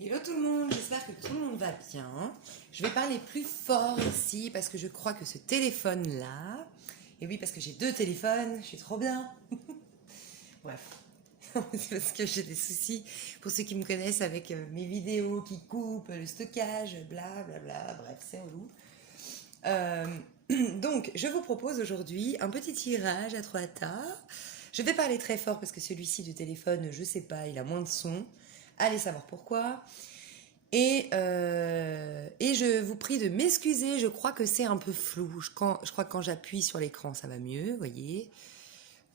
Hello tout le monde, j'espère que tout le monde va bien. Je vais parler plus fort ici parce que je crois que ce téléphone-là, et oui parce que j'ai deux téléphones, je suis trop bien. Bref, c'est parce que j'ai des soucis pour ceux qui me connaissent avec mes vidéos qui coupent, le stockage, bla bla bla, bref c'est relou. Euh, donc je vous propose aujourd'hui un petit tirage à trois tas. Je vais parler très fort parce que celui-ci de téléphone, je sais pas, il a moins de son. Allez savoir pourquoi. Et je vous prie de m'excuser, je crois que c'est un peu flou. Je crois que quand j'appuie sur l'écran, ça va mieux, vous voyez.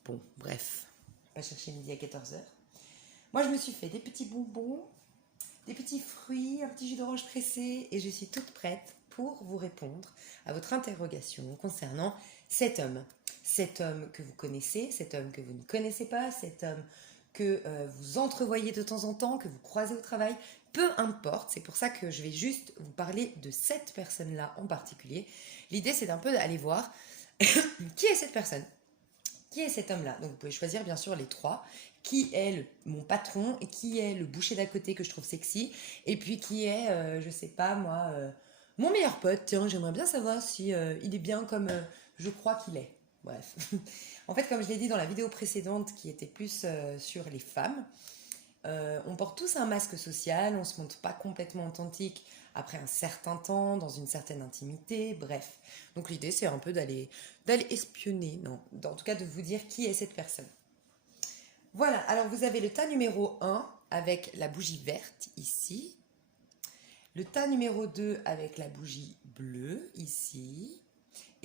Bon, bref, on va chercher midi à 14 heures. Moi, je me suis fait des petits bonbons, des petits fruits, un petit jus d'orange pressé, et je suis toute prête pour vous répondre à votre interrogation concernant cet homme. Cet homme que vous connaissez, cet homme que vous ne connaissez pas, cet homme que vous entrevoyez de temps en temps, que vous croisez au travail, peu importe, c'est pour ça que je vais juste vous parler de cette personne-là en particulier. L'idée, c'est d'un peu d'aller voir qui est cette personne, qui est cet homme-là. Donc vous pouvez choisir bien sûr les trois. Qui est mon patron, et qui est le boucher d'à côté que je trouve sexy, et puis qui est, je sais pas moi, mon meilleur pote. Tiens, j'aimerais bien savoir si il est bien comme je crois qu'il est. Bref. En fait, comme je l'ai dit dans la vidéo précédente qui était plus sur les femmes, on porte tous un masque social, on se montre pas complètement authentique après un certain temps, dans une certaine intimité, bref. Donc l'idée c'est un peu d'aller espionner, non, en tout cas de vous dire qui est cette personne. Voilà, alors vous avez le tas numéro 1 avec la bougie verte ici, le tas numéro 2 avec la bougie bleue ici,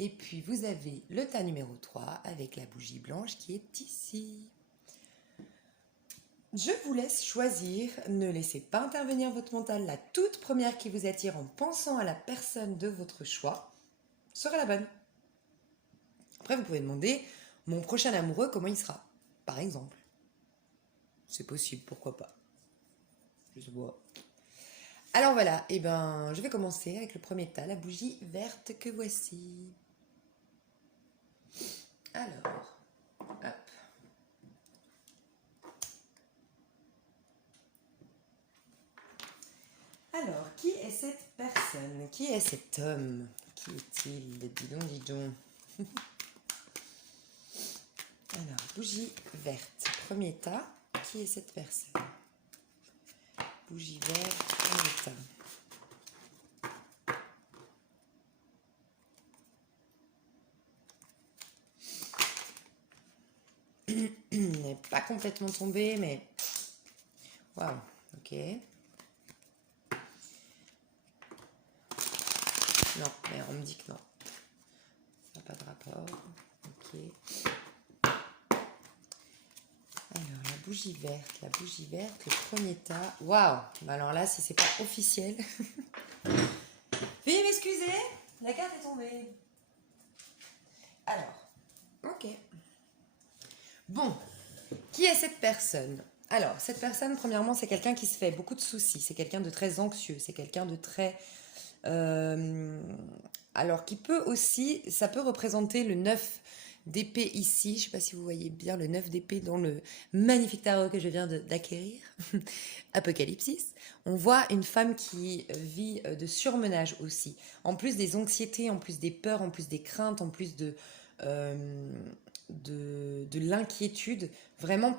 et puis vous avez le tas numéro 3 avec la bougie blanche qui est ici. Je vous laisse choisir, ne laissez pas intervenir votre mental. La toute première qui vous attire en pensant à la personne de votre choix sera la bonne. Après, vous pouvez demander, mon prochain amoureux, comment il sera, par exemple. C'est possible, pourquoi pas. Je sais pas. Alors voilà, et ben, je vais commencer avec le premier tas, la bougie verte que voici. Alors, hop. Alors, qui est cette personne? Qui est cet homme? Qui est-il? Dis donc. Alors, bougie verte, premier tas. Qui est cette personne? Bougie verte, premier tas. Il n'est pas complètement tombé, mais... Waouh, ok. Non, mais on me dit que non. Ça n'a pas de rapport. Ok. Alors, la bougie verte, le premier tas. Waouh! Alors là, si c'est pas officiel... Veuillez m'excuser, la carte est tombée. Alors, ok. Bon, qui est cette personne? Alors, cette personne, premièrement, c'est quelqu'un qui se fait beaucoup de soucis. C'est quelqu'un de très anxieux. C'est quelqu'un de très... alors, qui peut aussi... Ça peut représenter le 9 d'épée ici. Je ne sais pas si vous voyez bien le 9 d'épée dans le magnifique tarot que je viens d'acquérir. Apocalypsis. On voit une femme qui vit de surmenage aussi. En plus des anxiétés, en plus des peurs, en plus des craintes, en plus de l'inquiétude vraiment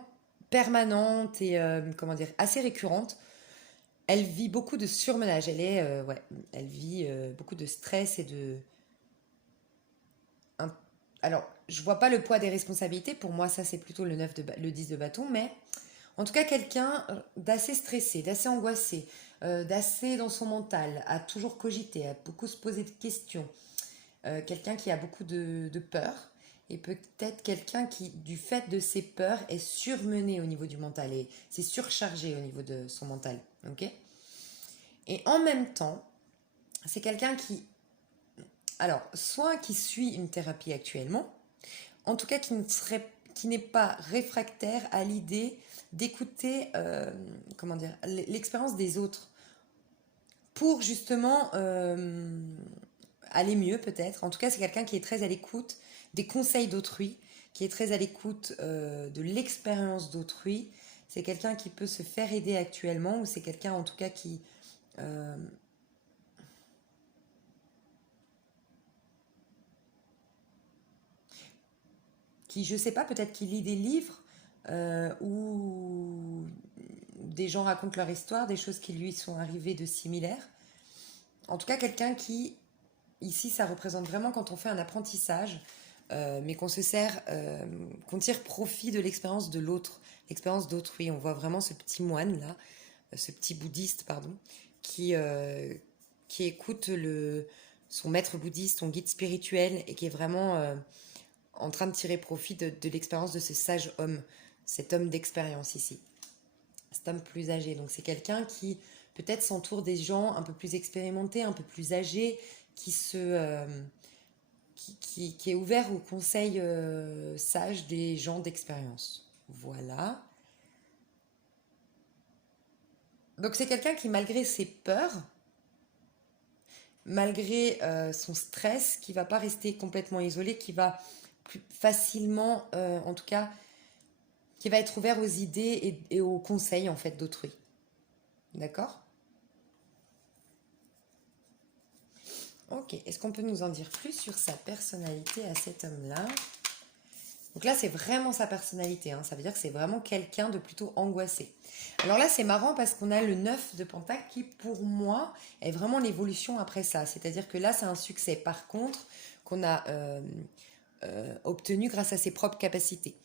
permanente et comment dire, assez récurrente. Elle vit beaucoup de surmenage. Elle vit beaucoup de stress et de... Alors, je vois pas le poids des responsabilités. Pour moi, ça, c'est plutôt le 10 de bâton. Mais en tout cas, quelqu'un d'assez stressé, d'assez angoissé, d'assez dans son mental, à toujours cogiter, à beaucoup se poser de questions. Quelqu'un qui a beaucoup de peur. Et peut-être quelqu'un qui, du fait de ses peurs, est surmené au niveau du mental et c'est surchargé au niveau de son mental. Ok? Et en même temps, c'est quelqu'un qui, alors, soit qui suit une thérapie actuellement, en tout cas qui n'est pas réfractaire à l'idée d'écouter, comment dire, l'expérience des autres pour justement aller mieux peut-être. En tout cas, c'est quelqu'un qui est très à l'écoute des conseils d'autrui, qui est très à l'écoute de l'expérience d'autrui, C'est quelqu'un qui peut se faire aider actuellement ou c'est quelqu'un en tout cas euh, qui je sais pas, peut-être qui lit des livres où des gens racontent leur histoire, des choses qui lui sont arrivées de similaires. En tout cas, quelqu'un qui, ici, ça représente vraiment quand on fait un apprentissage, mais qu'on se sert, qu'on tire profit de l'expérience de l'autre, l'expérience d'autrui. On voit vraiment ce petit moine là, ce petit bouddhiste, pardon, qui, euh, qui écoute son maître bouddhiste, son guide spirituel, et qui est vraiment en train de tirer profit de l'expérience de ce sage homme, cet homme d'expérience ici, cet homme plus âgé. Donc c'est quelqu'un qui peut-être s'entoure des gens un peu plus expérimentés, un peu plus âgés, qui est ouvert aux conseils sages des gens d'expérience. Voilà. Donc c'est quelqu'un qui, malgré ses peurs, malgré son stress, qui va pas rester complètement isolé, qui va plus facilement, en tout cas, qui va être ouvert aux idées et aux conseils en fait d'autrui. D'accord? Ok, est-ce qu'on peut nous en dire plus sur sa personnalité à cet homme-là? Donc là, c'est vraiment sa personnalité, hein. Ça veut dire que c'est vraiment quelqu'un de plutôt angoissé. Alors là, c'est marrant parce qu'on a le 9 de Pentacle qui, pour moi, est vraiment l'évolution après ça. C'est-à-dire que là, c'est un succès, par contre, qu'on a obtenu grâce à ses propres capacités.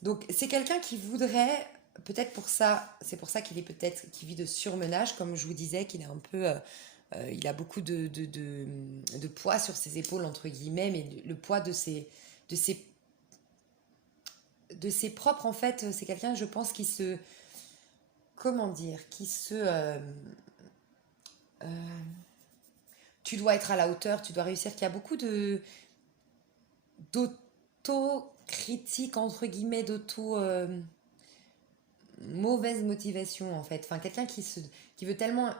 Donc, c'est quelqu'un qui voudrait, peut-être pour ça, c'est pour ça qu'il est peut-être, qui vit de surmenage, comme je vous disais, qu'il est un peu... il a beaucoup de poids sur ses épaules, entre guillemets, mais le poids de ses de ses propres, en fait, c'est quelqu'un, je pense, qui se, comment dire, qui se, euh, tu dois être à la hauteur, tu dois réussir, qu'il y a beaucoup d'auto-critique, entre guillemets, mauvaise motivation, en fait. Enfin, quelqu'un qui veut tellement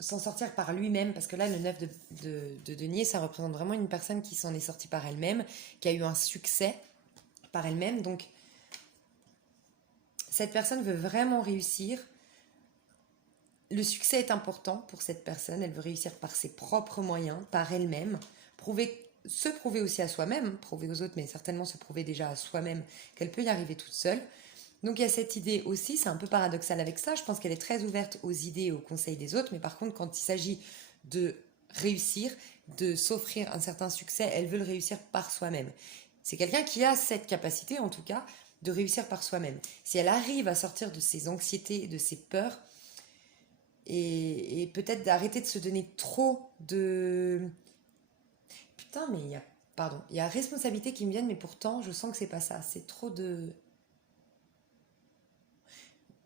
s'en sortir par lui-même, parce que là, le 9 de denier, ça représente vraiment une personne qui s'en est sortie par elle-même, qui a eu un succès par elle-même, donc cette personne veut vraiment réussir. Le succès est important pour cette personne. Elle veut réussir par ses propres moyens, par elle-même, se prouver aussi à soi-même, prouver aux autres, mais certainement se prouver déjà à soi-même qu'elle peut y arriver toute seule. Donc il y a cette idée aussi, c'est un peu paradoxal avec ça, je pense qu'elle est très ouverte aux idées et aux conseils des autres, mais par contre quand il s'agit de réussir, de s'offrir un certain succès, elle veut le réussir par soi-même. C'est quelqu'un qui a cette capacité en tout cas de réussir par soi-même. Si elle arrive à sortir de ses anxiétés, de ses peurs, et peut-être d'arrêter de se donner trop de... Putain, mais il y a... Pardon, il y a responsabilité qui me viennent, mais pourtant, je sens que c'est pas ça. C'est trop de...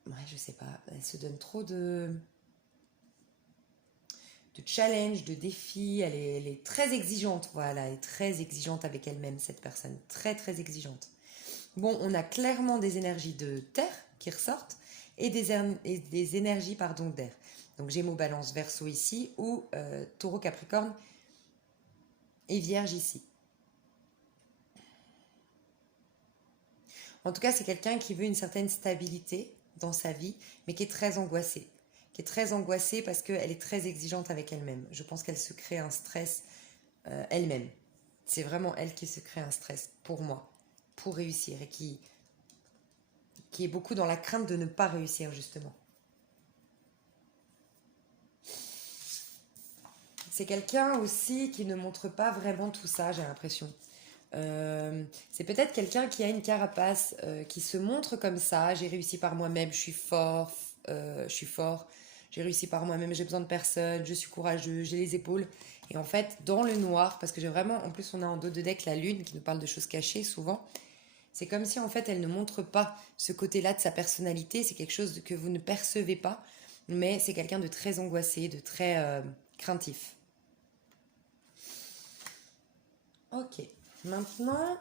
Ouais, je sais pas. Elle se donne trop de challenge, de défis. Elle est très exigeante. Voilà, elle est très exigeante avec elle-même, cette personne. Très, très exigeante. Bon, on a clairement des énergies de terre qui ressortent et des énergies, pardon, d'air. Donc Gémeaux, Balance, Verseau ici ou Taureau, Capricorne et Vierge ici. En tout cas, c'est quelqu'un qui veut une certaine stabilité dans sa vie, mais qui est très angoissée. Qui est très angoissée parce qu'elle est très exigeante avec elle-même. Je pense qu'elle se crée un stress elle-même. C'est vraiment elle qui se crée un stress pour moi, pour réussir, et qui est beaucoup dans la crainte de ne pas réussir, justement. C'est quelqu'un aussi qui ne montre pas vraiment tout ça, j'ai l'impression. C'est peut-être quelqu'un qui a une carapace, qui se montre comme ça. J'ai réussi par moi-même, je suis fort, j'ai réussi par moi-même, j'ai besoin de personne, je suis courageux, j'ai les épaules. Et en fait, dans le noir, parce que j'ai vraiment, en plus on a en dos de deck la lune qui nous parle de choses cachées souvent, c'est comme si en fait elle ne montre pas ce côté-là de sa personnalité, c'est quelque chose que vous ne percevez pas, mais c'est quelqu'un de très angoissé, de très craintif. Ok, maintenant,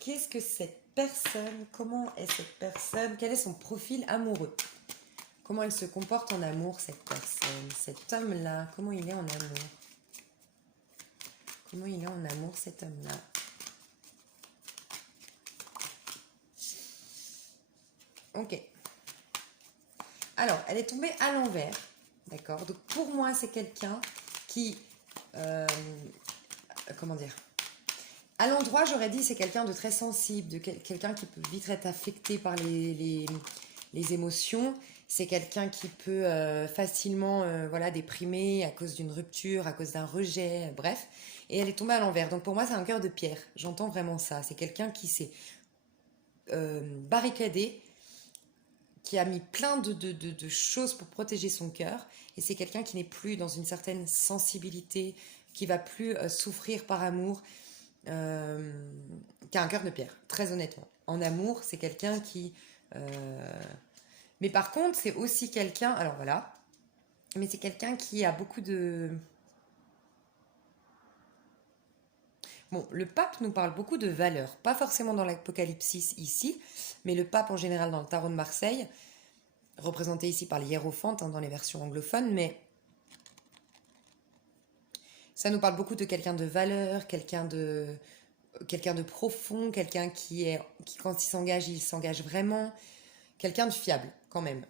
qu'est-ce que cette personne, comment est cette personne, quel est son profil amoureux? Comment elle se comporte en amour, cette personne, cet homme-là, comment il est en amour? Comment il est en amour, cet homme-là? Ok. Alors, elle est tombée à l'envers. D'accord. Donc, pour moi, c'est quelqu'un qui... comment dire? À l'endroit, j'aurais dit c'est quelqu'un de très sensible, quelqu'un qui peut vite être affecté par les émotions. C'est quelqu'un qui peut facilement voilà, déprimer à cause d'une rupture, à cause d'un rejet, bref. Et elle est tombée à l'envers. Donc pour moi, c'est un cœur de pierre. J'entends vraiment ça. C'est quelqu'un qui s'est barricadé, qui a mis plein de choses pour protéger son cœur. Et c'est quelqu'un qui n'est plus dans une certaine sensibilité, qui va plus souffrir par amour, qui a un cœur de pierre, très honnêtement. En amour, c'est quelqu'un qui... Mais par contre, c'est aussi quelqu'un... Alors voilà. Mais c'est quelqu'un qui a beaucoup de... Bon, le pape nous parle beaucoup de valeurs. Pas forcément dans l'Apocalypse ici, mais le pape en général dans le tarot de Marseille, représenté ici par le hiérophante dans les versions anglophones, mais ça nous parle beaucoup de quelqu'un de valeur, quelqu'un de profond, quelqu'un qui quand il s'engage vraiment, quelqu'un de fiable quand même.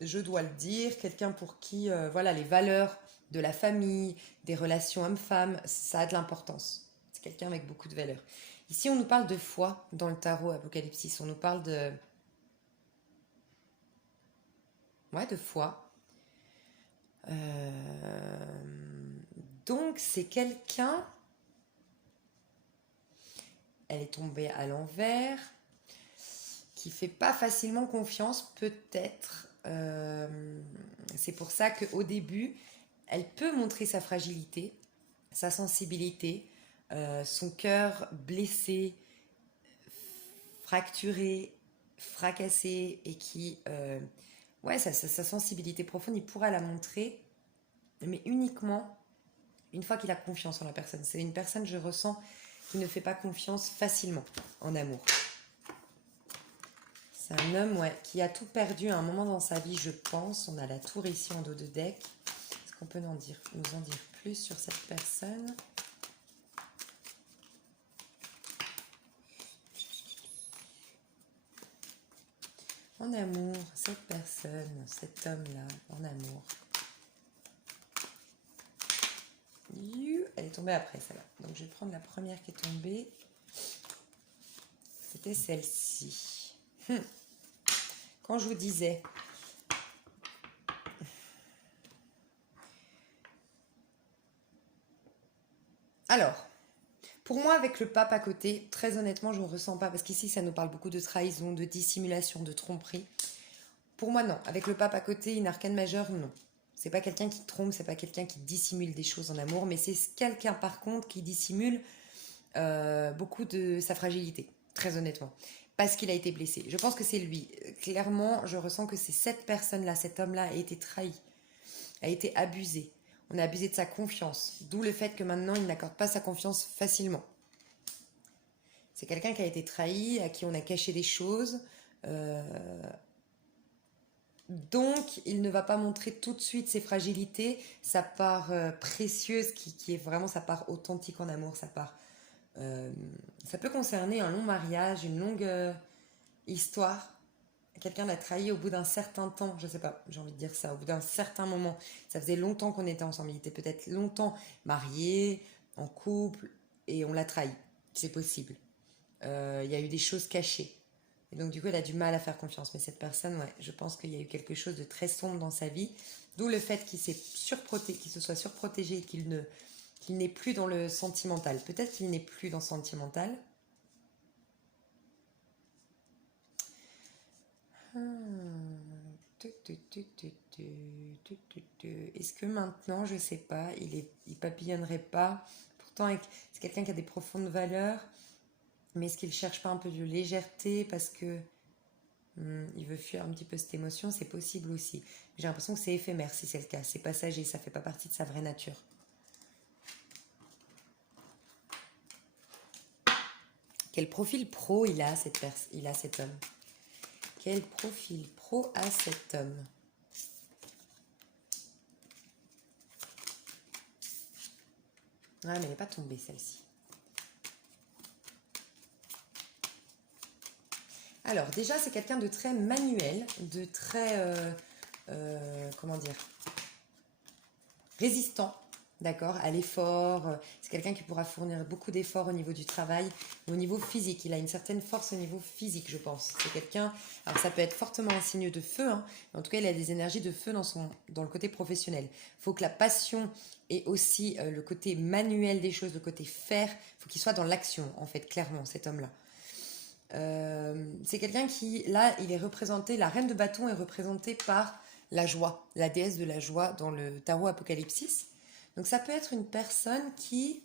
Je dois le dire, quelqu'un pour qui voilà, les valeurs de la famille, des relations hommes-femmes, ça a de l'importance. C'est quelqu'un avec beaucoup de valeurs. Ici, on nous parle de foi dans le tarot Apocalypse. On nous parle de... Ouais, de foi. Donc, c'est quelqu'un... Elle est tombée à l'envers, qui fait pas facilement confiance, peut-être. C'est pour ça qu'au début, elle peut montrer sa fragilité, sa sensibilité, son cœur blessé, fracturé, fracassé, et qui, ouais, sa sensibilité profonde, il pourra la montrer, mais uniquement une fois qu'il a confiance en la personne. C'est une personne, je ressens, qui ne fait pas confiance facilement en amour. C'est un homme, ouais, qui a tout perdu à un moment dans sa vie, je pense. On a la tour ici en dos de deck. Est-ce qu'on peut nous en dire plus sur cette personne? En amour, cette personne, cet homme-là, en amour. Elle est tombée après celle-là. Donc je vais prendre la première qui est tombée. C'était celle-ci. Quand je vous disais... Alors, pour moi, avec le pape à côté, très honnêtement, je ne ressens pas, parce qu'ici, ça nous parle beaucoup de trahison, de dissimulation, de tromperie. Pour moi, non. Avec le pape à côté, une arcane majeure, non. C'est pas quelqu'un qui trompe, c'est pas quelqu'un qui dissimule des choses en amour, mais c'est quelqu'un, par contre, qui dissimule beaucoup de sa fragilité, très honnêtement. Parce qu'il a été blessé. Je pense que c'est lui. Clairement, je ressens que c'est cette personne-là, cet homme-là a été trahi, a été abusé. On a abusé de sa confiance. D'où le fait que maintenant, il n'accorde pas sa confiance facilement. C'est quelqu'un qui a été trahi, à qui on a caché des choses. Donc, il ne va pas montrer tout de suite ses fragilités, sa part précieuse, qui est vraiment sa part authentique en amour, sa part... ça peut concerner un long mariage, une longue histoire. Quelqu'un l'a trahi au bout d'un certain temps, je sais pas, j'ai envie de dire ça, au bout d'un certain moment. Ça faisait longtemps qu'on était ensemble, il était peut-être longtemps marié, en couple, et on l'a trahi. C'est possible. Il y a eu des choses cachées. Et donc du coup, elle a du mal à faire confiance. Mais cette personne, ouais, je pense qu'il y a eu quelque chose de très sombre dans sa vie. D'où le fait qu'il qu'il se soit surprotégé et qu'il n'est plus dans le sentimental. Peut-être qu'il n'est plus dans le sentimental. Est-ce que maintenant, je sais pas, il papillonnerait pas? Pourtant, c'est quelqu'un qui a des profondes valeurs, mais est-ce qu'il cherche pas un peu de légèreté parce que il veut fuir un petit peu cette émotion? C'est possible aussi. J'ai l'impression que c'est éphémère si c'est le cas. C'est passager, ça fait pas partie de sa vraie nature. Quel profil pro il a cet homme? Quel profil pro a cet homme? Ah, mais elle n'est pas tombée celle-ci. Alors, déjà, c'est quelqu'un de très manuel, de très, comment dire, résistant, d'accord, à l'effort. C'est quelqu'un qui pourra fournir beaucoup d'efforts au niveau du travail, au niveau physique. Il a une certaine force au niveau physique, je pense. C'est quelqu'un, alors ça peut être fortement un signe de feu, hein, mais en tout cas, il a des énergies de feu dans le côté professionnel. Il faut que la passion et aussi le côté manuel des choses, le côté faire, il faut qu'il soit dans l'action, en fait, clairement, cet homme-là. C'est quelqu'un qui, là, il est représenté, la reine de bâton est représentée par la joie, la déesse de la joie dans le tarot Apocalypsis. Donc ça peut être une personne qui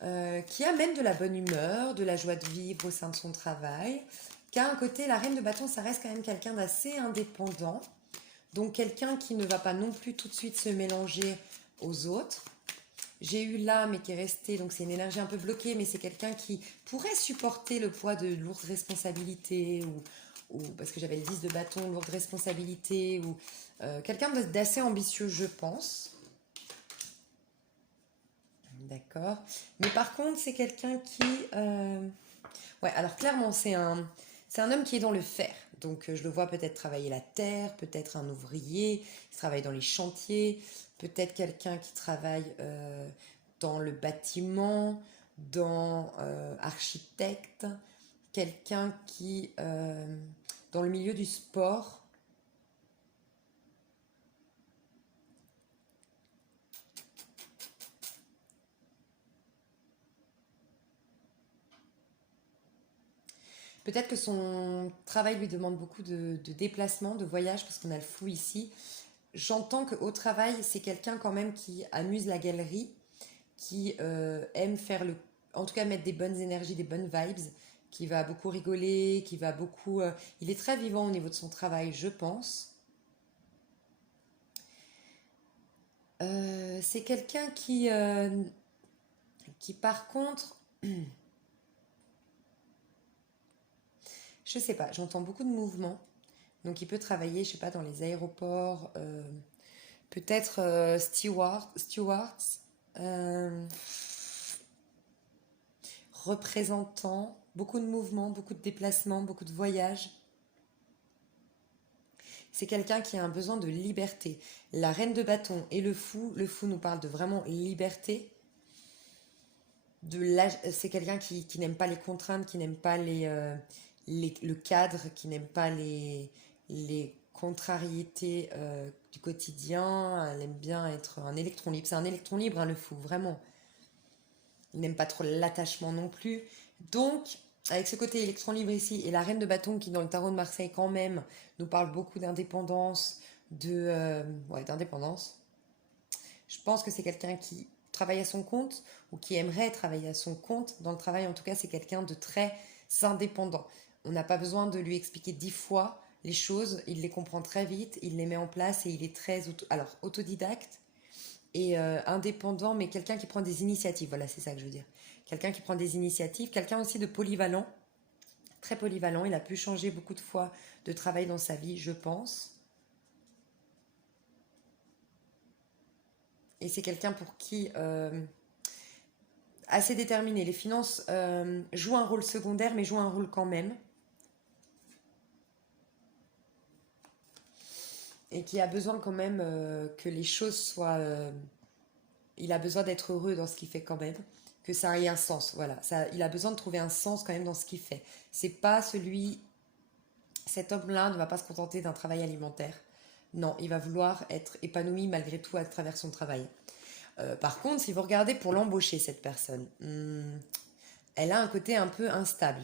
amène de la bonne humeur, de la joie de vivre au sein de son travail, qui a un côté, la reine de bâton, ça reste quand même quelqu'un d'assez indépendant, donc quelqu'un qui ne va pas non plus tout de suite se mélanger aux autres. J'ai eu l'âme et qui est resté, donc c'est une énergie un peu bloquée, mais c'est quelqu'un qui pourrait supporter le poids de lourdes responsabilités, ou parce que j'avais le 10 de bâton, lourdes responsabilités, ou quelqu'un d'assez ambitieux, je pense. D'accord. Mais par contre, c'est quelqu'un qui... Ouais, alors clairement, c'est un homme qui est dans le faire. Donc je le vois peut-être travailler la terre, peut-être un ouvrier, qui travaille dans les chantiers, peut-être quelqu'un qui travaille dans le bâtiment, dans architecte, quelqu'un qui, dans le milieu du sport. Peut-être que son travail lui demande beaucoup de déplacements, de voyages, parce qu'on a le flou ici. J'entends qu'au travail, c'est quelqu'un quand même qui amuse la galerie, qui aime faire en tout cas mettre des bonnes énergies, des bonnes vibes, qui va beaucoup rigoler, qui va beaucoup... il est très vivant au niveau de son travail, je pense. C'est quelqu'un qui par contre... Je sais pas, j'entends beaucoup de mouvements. Donc il peut travailler, je sais pas, dans les aéroports, peut-être stewards, euh, représentant, beaucoup de mouvements, beaucoup de déplacements, beaucoup de voyages. C'est quelqu'un qui a un besoin de liberté. La reine de bâton et le fou nous parle de vraiment liberté. C'est quelqu'un qui n'aime pas les contraintes, qui n'aime pas le cadre, qui n'aime pas les contrariétés du quotidien. Elle aime bien être un électron libre. C'est un électron libre, hein, le fou, vraiment. Il n'aime pas trop l'attachement non plus. Donc, avec ce côté électron libre ici, et la reine de bâton qui, dans le tarot de Marseille, quand même, nous parle beaucoup d'indépendance, d'indépendance. Je pense que c'est quelqu'un qui travaille à son compte ou qui aimerait travailler à son compte. Dans le travail, en tout cas, c'est quelqu'un de très indépendant. On n'a pas besoin de lui expliquer 10 fois les choses. Il les comprend très vite, il les met en place et il est très autodidacte et indépendant, mais quelqu'un qui prend des initiatives. Voilà, c'est ça que je veux dire. Quelqu'un qui prend des initiatives, quelqu'un aussi de polyvalent, très polyvalent. Il a pu changer beaucoup de fois de travail dans sa vie, je pense. Et c'est quelqu'un pour qui assez déterminé. Les finances jouent un rôle secondaire, mais jouent un rôle quand même. Et qui a besoin quand même que les choses soient... il a besoin d'être heureux dans ce qu'il fait quand même, que ça ait un sens. Voilà, il a besoin de trouver un sens quand même dans ce qu'il fait. C'est pas cet homme-là ne va pas se contenter d'un travail alimentaire. Non, il va vouloir être épanoui malgré tout à travers son travail. Par contre, si vous regardez pour l'embaucher, cette personne, elle a un côté un peu instable.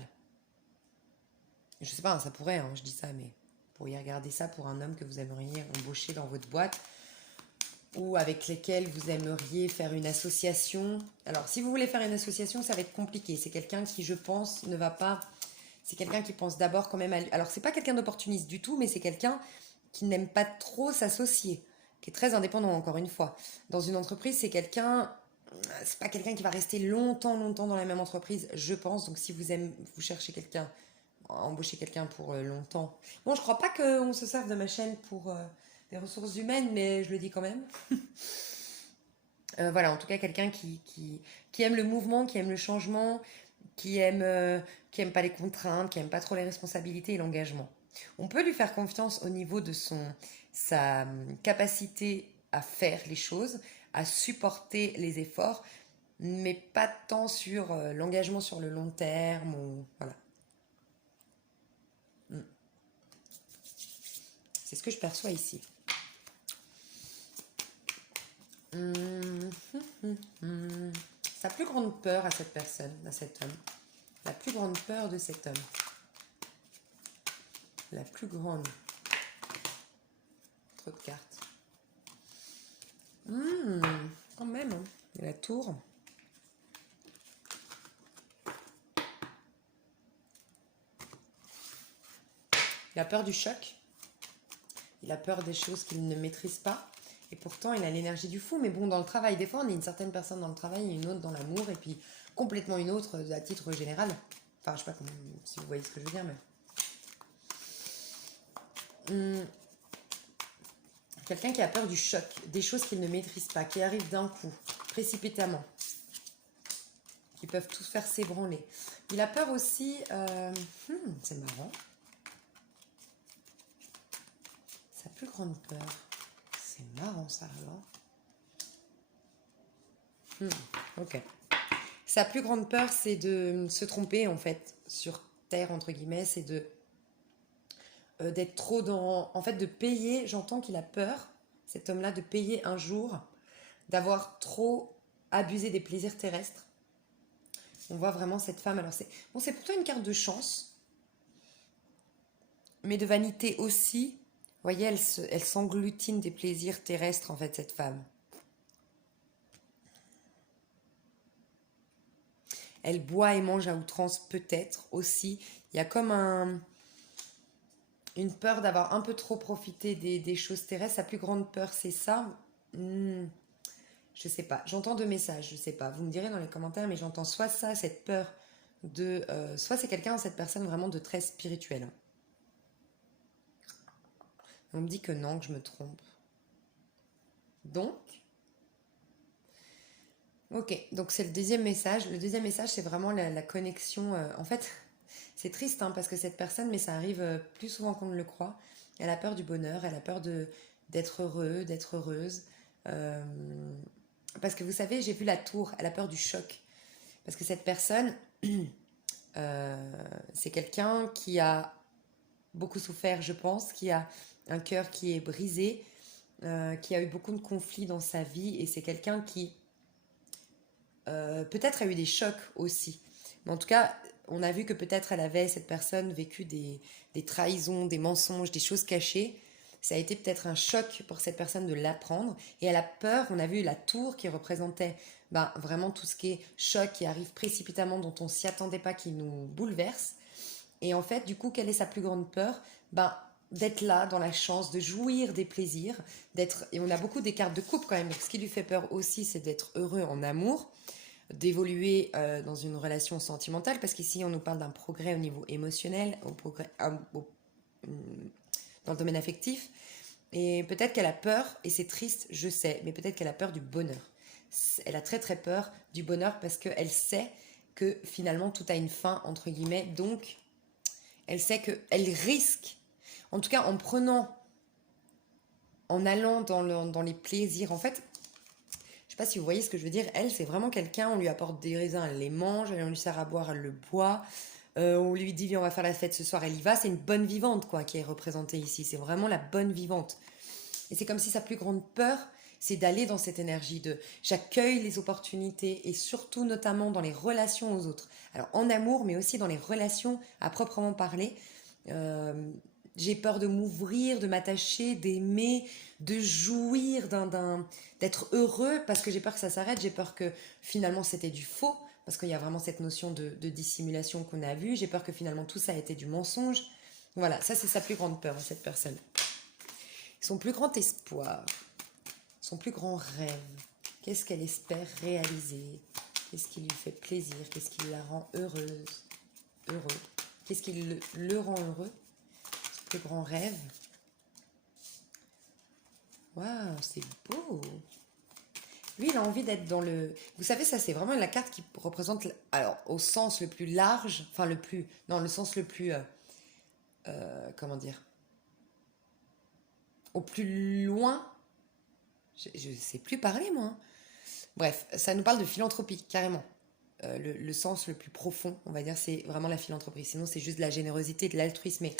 Je sais pas, hein, ça pourrait, hein, je dis ça, mais vous pourriez regarder ça pour un homme que vous aimeriez embaucher dans votre boîte ou avec lesquels vous aimeriez faire une association. Alors, si vous voulez faire une association, ça va être compliqué. C'est quelqu'un qui, je pense, ne va pas... C'est quelqu'un qui pense d'abord quand même à lui. Alors, c'est pas quelqu'un d'opportuniste du tout, mais c'est quelqu'un qui n'aime pas trop s'associer, qui est très indépendant, encore une fois. Dans une entreprise, c'est pas quelqu'un qui va rester longtemps dans la même entreprise, je pense. Donc, si vous cherchez quelqu'un, embaucher quelqu'un pour longtemps. Bon, je crois pas qu'on se serve de ma chaîne pour des ressources humaines, mais je le dis quand même. Voilà, en tout cas, quelqu'un qui aime le mouvement, qui aime le changement, qui aime qui n'aime pas les contraintes, qui n'aime pas trop les responsabilités et l'engagement. On peut lui faire confiance au niveau de sa capacité à faire les choses, à supporter les efforts, mais pas tant sur l'engagement sur le long terme. Voilà. C'est ce que je perçois ici. Sa plus grande peur à cette personne, à cet homme. La plus grande peur de cet homme. La plus grande. Trop de cartes. Quand même. Hein. La tour. Il a peur du choc. Il a peur des choses qu'il ne maîtrise pas. Et pourtant, il a l'énergie du fou. Mais bon, dans le travail, des fois, on est une certaine personne dans le travail et une autre dans l'amour. Et puis, complètement une autre à titre général. Enfin, je sais pas si vous voyez ce que je veux dire, mais... Quelqu'un qui a peur du choc, des choses qu'il ne maîtrise pas, qui arrivent d'un coup, précipitamment, qui peuvent tous faire s'ébranler. Il a peur aussi... c'est marrant. Sa plus grande peur. C'est marrant ça alors. Ok. Sa plus grande peur, c'est de se tromper en fait sur terre entre guillemets, c'est d'être trop dans, en fait, de payer. J'entends qu'il a peur, cet homme-là, de payer un jour, d'avoir trop abusé des plaisirs terrestres. On voit vraiment cette femme. Alors c'est bon, c'est plutôt une carte de chance, mais de vanité aussi. Vous voyez, elle s'englutine des plaisirs terrestres en fait, cette femme. Elle boit et mange à outrance peut-être aussi. Il y a comme une peur d'avoir un peu trop profité des choses terrestres. Sa plus grande peur, c'est ça. Je sais pas. J'entends deux messages, je sais pas. Vous me direz dans les commentaires, mais j'entends soit ça, cette peur de... soit c'est quelqu'un, cette personne vraiment de très spirituel. On me dit que non, que je me trompe. Donc... Ok, donc c'est le deuxième message. Le deuxième message, c'est vraiment la connexion. En fait, c'est triste hein, parce que cette personne, mais ça arrive plus souvent qu'on ne le croit. Elle a peur du bonheur, elle a peur d'être heureux, d'être heureuse. Euh, parce que vous savez, j'ai vu la tour, elle a peur du choc. Parce que cette personne, c'est quelqu'un qui a beaucoup souffert, je pense, qui a un cœur qui est brisé, qui a eu beaucoup de conflits dans sa vie, et c'est quelqu'un qui peut-être a eu des chocs aussi. Mais en tout cas, on a vu que peut-être elle avait, cette personne, vécu des trahisons, des mensonges, des choses cachées. Ça a été peut-être un choc pour cette personne de l'apprendre. Et elle a peur, on a vu la tour qui représentait vraiment tout ce qui est choc, qui arrive précipitamment, dont on ne s'y attendait pas, qui nous bouleverse. Et en fait, du coup, quelle est sa plus grande peur? D'être là, dans la chance, de jouir des plaisirs, d'être... Et on a beaucoup des cartes de couple quand même. Donc, ce qui lui fait peur aussi, c'est d'être heureux en amour, d'évoluer dans une relation sentimentale, parce qu'ici, on nous parle d'un progrès au niveau émotionnel, dans le domaine affectif. Et peut-être qu'elle a peur, et c'est triste, je sais, mais peut-être qu'elle a peur du bonheur. Elle a très très peur du bonheur parce qu'elle sait que finalement tout a une fin, entre guillemets. Donc, elle sait qu'elle risque, en tout cas en prenant, en allant dans les plaisirs, en fait, je sais pas si vous voyez ce que je veux dire, elle, c'est vraiment quelqu'un, on lui apporte des raisins, elle les mange, on lui sert à boire, elle le boit. On lui dit, viens, on va faire la fête ce soir, elle y va. C'est une bonne vivante, quoi, qui est représentée ici. C'est vraiment la bonne vivante. Et c'est comme si sa plus grande peur, c'est d'aller dans cette énergie de j'accueille les opportunités et surtout, notamment, dans les relations aux autres. Alors, en amour, mais aussi dans les relations à proprement parler. J'ai peur de m'ouvrir, de m'attacher, d'aimer, de jouir, d'être heureux parce que j'ai peur que ça s'arrête. J'ai peur que finalement, c'était du faux. Parce qu'il y a vraiment cette notion de dissimulation qu'on a vue. J'ai peur que finalement tout ça a été du mensonge. Voilà, ça c'est sa plus grande peur, cette personne. Son plus grand espoir, son plus grand rêve, qu'est-ce qu'elle espère réaliser? Qu'est-ce qui lui fait plaisir? Qu'est-ce qui la rend heureuse? Heureux. Qu'est-ce qui le rend heureux? Son plus grand rêve. Waouh, c'est beau! Lui, il a envie d'être dans le... Vous savez, ça, c'est vraiment la carte qui représente... Alors, au sens le plus large, enfin, le plus... Non, le sens le plus... comment dire? Au plus loin. Je sais plus parler, moi, hein. Bref, ça nous parle de philanthropie, carrément. Le sens le plus profond, on va dire, c'est vraiment la philanthropie. Sinon, c'est juste de la générosité, de l'altruisme. Mais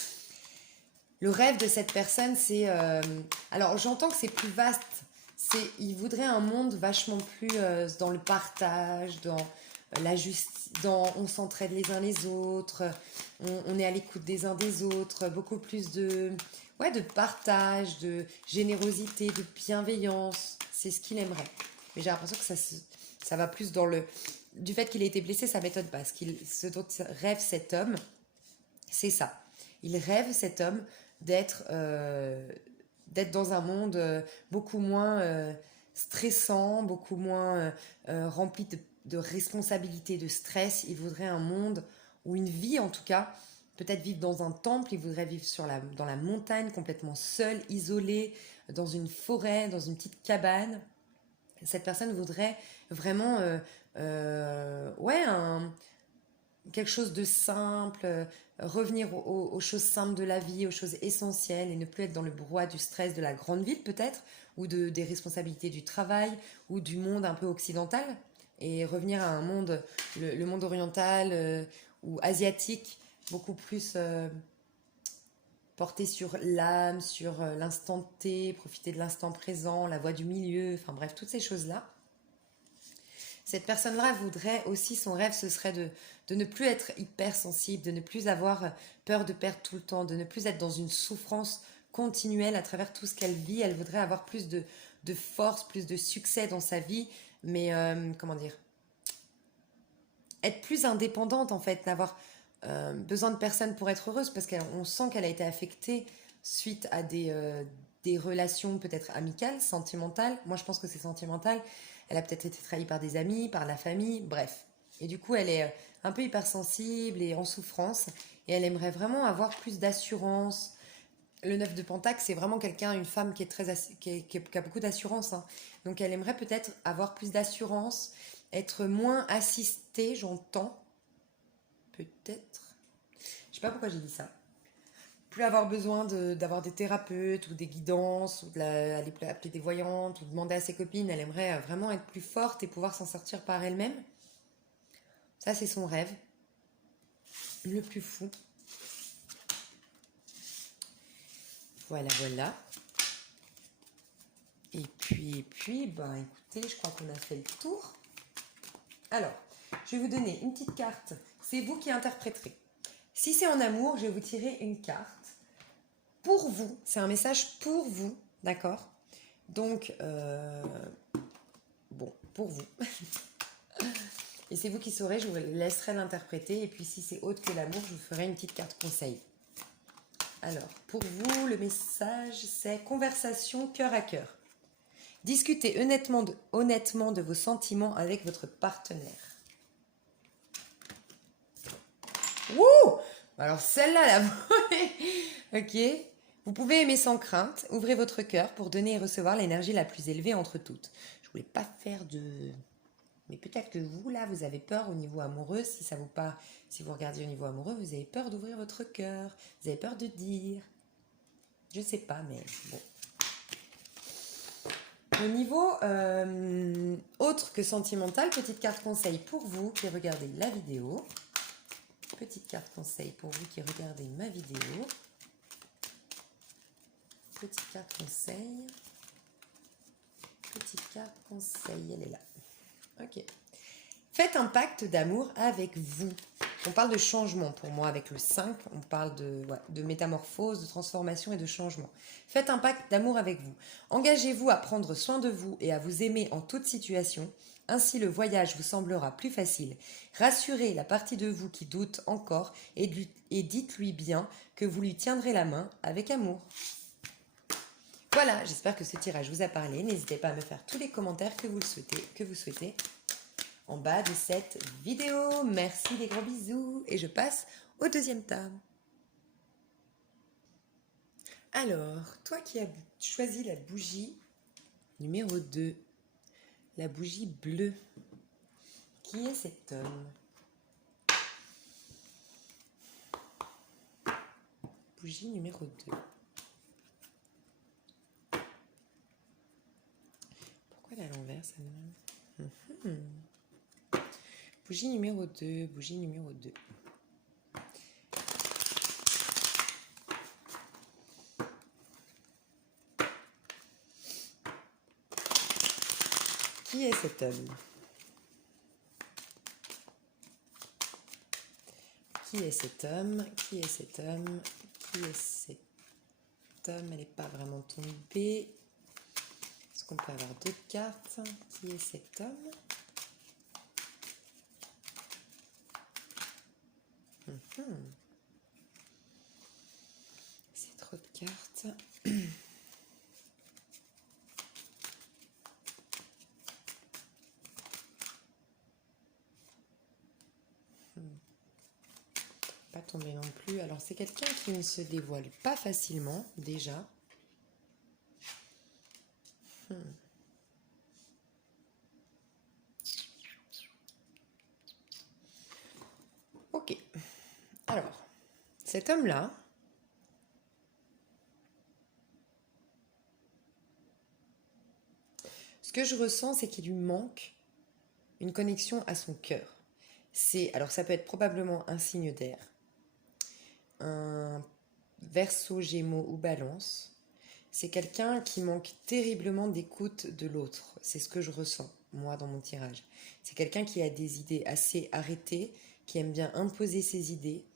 le rêve de cette personne, c'est... alors, j'entends que c'est plus vaste. Il voudrait un monde vachement plus dans le partage, dans la justice, dans on s'entraide les uns les autres, on est à l'écoute des uns des autres, beaucoup plus de, ouais, de partage, de générosité, de bienveillance. C'est ce qu'il aimerait. Mais j'ai l'impression que ça va plus dans le... Du fait qu'il ait été blessé, ça m'étonne pas. Ce dont rêve cet homme, c'est ça. Il rêve, cet homme, d'être dans un monde beaucoup moins stressant, beaucoup moins rempli de responsabilités, de stress. Il voudrait un monde ou une vie en tout cas, peut-être vivre dans un temple, il voudrait vivre dans la montagne, complètement seul, isolé, dans une forêt, dans une petite cabane. Cette personne voudrait vraiment ouais, quelque chose de simple, revenir aux choses simples de la vie, aux choses essentielles et ne plus être dans le brouhaha du stress de la grande ville peut-être, ou des responsabilités du travail, ou du monde un peu occidental, et revenir à un monde, le monde oriental ou asiatique, beaucoup plus porté sur l'âme, sur l'instant T, profiter de l'instant présent, la voie du milieu, enfin bref, toutes ces choses-là. Cette personne-là voudrait aussi, son rêve, ce serait de ne plus être hypersensible, de ne plus avoir peur de perdre tout le temps, de ne plus être dans une souffrance continuelle à travers tout ce qu'elle vit. Elle voudrait avoir plus de force, plus de succès dans sa vie, mais comment dire, être plus indépendante en fait, n'avoir besoin de personne pour être heureuse, parce qu'on sent qu'elle a été affectée suite à des relations peut-être amicales, sentimentales. Moi je pense que c'est sentimental. Elle a peut-être été trahie par des amis, par la famille, bref. Et du coup, elle est un peu hypersensible et en souffrance. Et elle aimerait vraiment avoir plus d'assurance. Le 9 de Pentacle, c'est vraiment quelqu'un, une femme qui est qui a beaucoup d'assurance, hein. Donc elle aimerait peut-être avoir plus d'assurance, être moins assistée, j'entends. Peut-être. Je sais pas pourquoi j'ai dit ça. Plus avoir besoin d'avoir des thérapeutes ou des guidances ou aller appeler des voyantes ou demander à ses copines. Elle aimerait vraiment être plus forte et pouvoir s'en sortir par elle-même. Ça, c'est son rêve. Le plus fou. Voilà, voilà. Et puis, ben écoutez, je crois qu'on a fait le tour. Alors, je vais vous donner une petite carte. C'est vous qui interpréterez. Si c'est en amour, je vais vous tirer une carte. Pour vous, c'est un message pour vous, d'accord? Donc, bon, pour vous. Et c'est vous qui saurez, je vous laisserai l'interpréter. Et puis si c'est autre que l'amour, je vous ferai une petite carte conseil. Alors, pour vous, le message, c'est conversation cœur à cœur. Discutez honnêtement de vos sentiments avec votre partenaire. Wouh! Alors celle-là, là, ok. Vous pouvez aimer sans crainte. Ouvrez votre cœur pour donner et recevoir l'énergie la plus élevée entre toutes. Je voulais pas faire de... Mais peut-être que vous, là, vous avez peur au niveau amoureux. Si vous regardez au niveau amoureux, vous avez peur d'ouvrir votre cœur. Vous avez peur de dire. Je sais pas, mais bon. Au niveau autre que sentimental, petite carte conseil pour vous qui regardez la vidéo. Petite carte conseil pour vous qui regardez ma vidéo. Petite carte conseil. Petite carte conseil, elle est là. Ok. Faites un pacte d'amour avec vous. On parle de changement pour moi avec le 5. On parle de métamorphose, de transformation et de changement. Faites un pacte d'amour avec vous. Engagez-vous à prendre soin de vous et à vous aimer en toute situation. Ainsi, le voyage vous semblera plus facile. Rassurez la partie de vous qui doute encore et dites-lui bien que vous lui tiendrez la main avec amour. Voilà, j'espère que ce tirage vous a parlé. N'hésitez pas à me faire tous les commentaires que vous souhaitez en bas de cette vidéo. Merci, des gros bisous. Et je passe au deuxième tome. Alors, toi qui as choisi la bougie numéro 2, La bougie bleue. Qui est cet homme? Bougie numéro 2. Pourquoi elle est à l'envers, celle-là? Bougie numéro 2, bougie numéro 2. Qui est cet homme? Qui est cet homme? Qui est cet homme? Qui est cet homme? Elle n'est pas vraiment tombée. Est-ce qu'on peut avoir 2 cartes? Qui est cet homme? C'est trop de cartes. Pas tombé non plus. Alors c'est quelqu'un qui ne se dévoile pas facilement déjà. Ok. Alors, cet homme-là, ce que je ressens, c'est qu'il lui manque une connexion à son cœur. Alors ça peut être probablement un signe d'air, un Verseau, Gémeaux ou Balance. C'est quelqu'un qui manque terriblement d'écoute de l'autre. C'est ce que je ressens, moi, dans mon tirage. C'est quelqu'un qui a des idées assez arrêtées, qui aime bien imposer ses idées,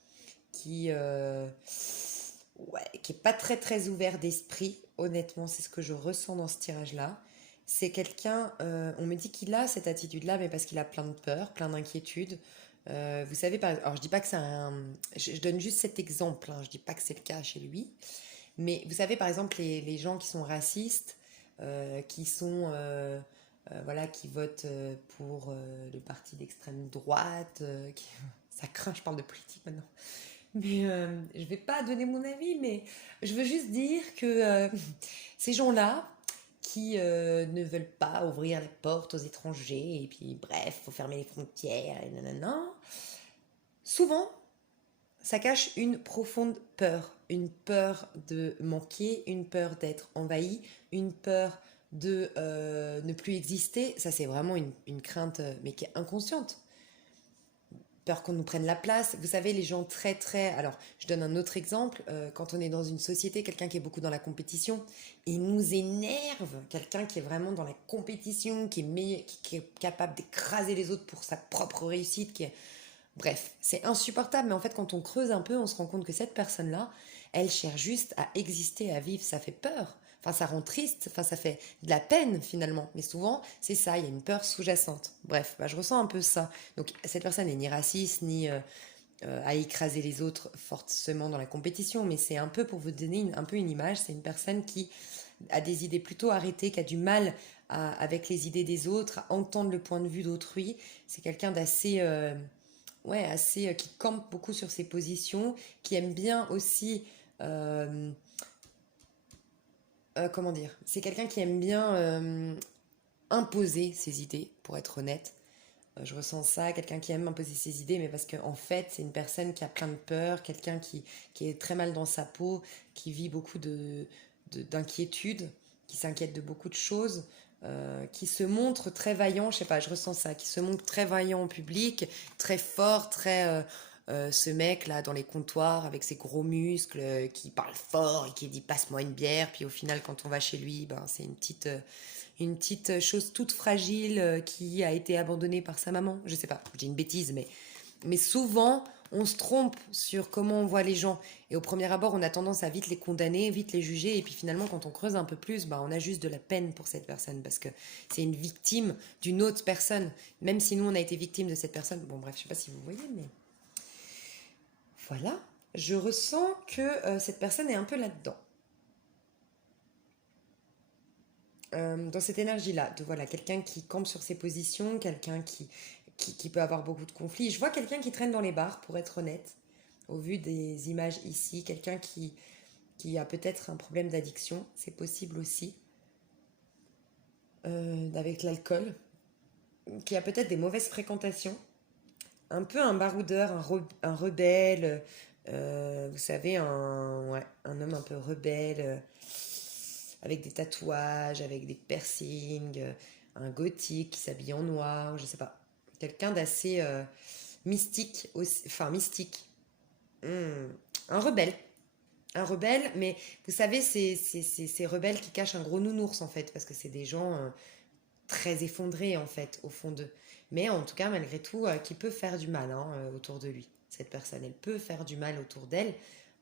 qui est pas très très ouvert d'esprit. Honnêtement, c'est ce que je ressens dans ce tirage-là. C'est quelqu'un, on me dit qu'il a cette attitude-là, mais parce qu'il a plein de peur, plein d'inquiétudes. Vous savez, alors je dis pas que c'est je donne juste cet exemple, hein, je dis pas que c'est le cas chez lui. Mais vous savez, par exemple, les gens qui sont racistes, qui sont, voilà, qui votent pour le parti d'extrême droite, ça craint, je parle de politique maintenant. Mais je vais pas donner mon avis, mais je veux juste dire que ces gens-là qui ne veulent pas ouvrir les portes aux étrangers, et puis bref, faut fermer les frontières, et nanana, souvent, ça cache une profonde peur. Une peur de manquer, une peur d'être envahi, une peur de ne plus exister. Ça, c'est vraiment une crainte, mais qui est inconsciente. Peur qu'on nous prenne la place. Vous savez, les gens très, très... Alors, je donne un autre exemple. Quand on est dans une société, quelqu'un qui est beaucoup dans la compétition, il nous énerve. Quelqu'un qui est vraiment dans la compétition, qui est capable d'écraser les autres pour sa propre réussite, qui est... Bref, c'est insupportable, mais en fait, quand on creuse un peu, on se rend compte que cette personne-là, elle cherche juste à exister, à vivre. Ça fait peur. Enfin, ça rend triste. Enfin, ça fait de la peine, finalement. Mais souvent, c'est ça, il y a une peur sous-jacente. Bref, je ressens un peu ça. Donc, cette personne n'est ni raciste, ni à écraser les autres forcément dans la compétition, mais c'est un peu pour vous donner un peu une image. C'est une personne qui a des idées plutôt arrêtées, qui a du mal avec les idées des autres, à entendre le point de vue d'autrui. C'est quelqu'un d'assez... qui campe beaucoup sur ses positions, qui aime bien aussi, comment dire, c'est quelqu'un qui aime bien imposer ses idées, pour être honnête. Je ressens ça, quelqu'un qui aime imposer ses idées, mais parce qu'en fait, c'est une personne qui a plein de peur, quelqu'un qui est très mal dans sa peau, qui vit beaucoup d'inquiétudes, qui s'inquiète de beaucoup de choses, qui se montre très vaillant, je sais pas, je ressens ça, qui se montre très vaillant en public, très fort, ce mec là dans les comptoirs avec ses gros muscles, qui parle fort et qui dit passe-moi une bière, puis au final quand on va chez lui, c'est une petite chose toute fragile qui a été abandonnée par sa maman. Je sais pas, je dis une bêtise, mais souvent on se trompe sur comment on voit les gens. Et au premier abord, on a tendance à vite les condamner, vite les juger. Et puis finalement, quand on creuse un peu plus, on a juste de la peine pour cette personne parce que c'est une victime d'une autre personne. Même si nous, on a été victime de cette personne. Bon, bref, je sais pas si vous voyez, mais voilà. Je ressens que cette personne est un peu là-dedans. Dans cette énergie-là, de voilà, quelqu'un qui campe sur ses positions, quelqu'un qui peut avoir beaucoup de conflits. Je vois quelqu'un qui traîne dans les bars, pour être honnête, au vu des images ici, quelqu'un qui a peut-être un problème d'addiction, c'est possible aussi, avec l'alcool, qui a peut-être des mauvaises fréquentations, un peu un baroudeur, un rebelle, vous savez, ouais, un homme un peu rebelle, avec des tatouages, avec des piercings, un gothique qui s'habille en noir, je sais pas. Quelqu'un d'assez mystique, enfin mystique. Hmm. Un rebelle. Un rebelle, mais vous savez, ces rebelles qui cachent un gros nounours en fait, parce que c'est des gens très effondrés en fait, au fond d'eux. Mais en tout cas, malgré tout, qui peut faire du mal hein, autour de lui. Cette personne, elle peut faire du mal autour d'elle,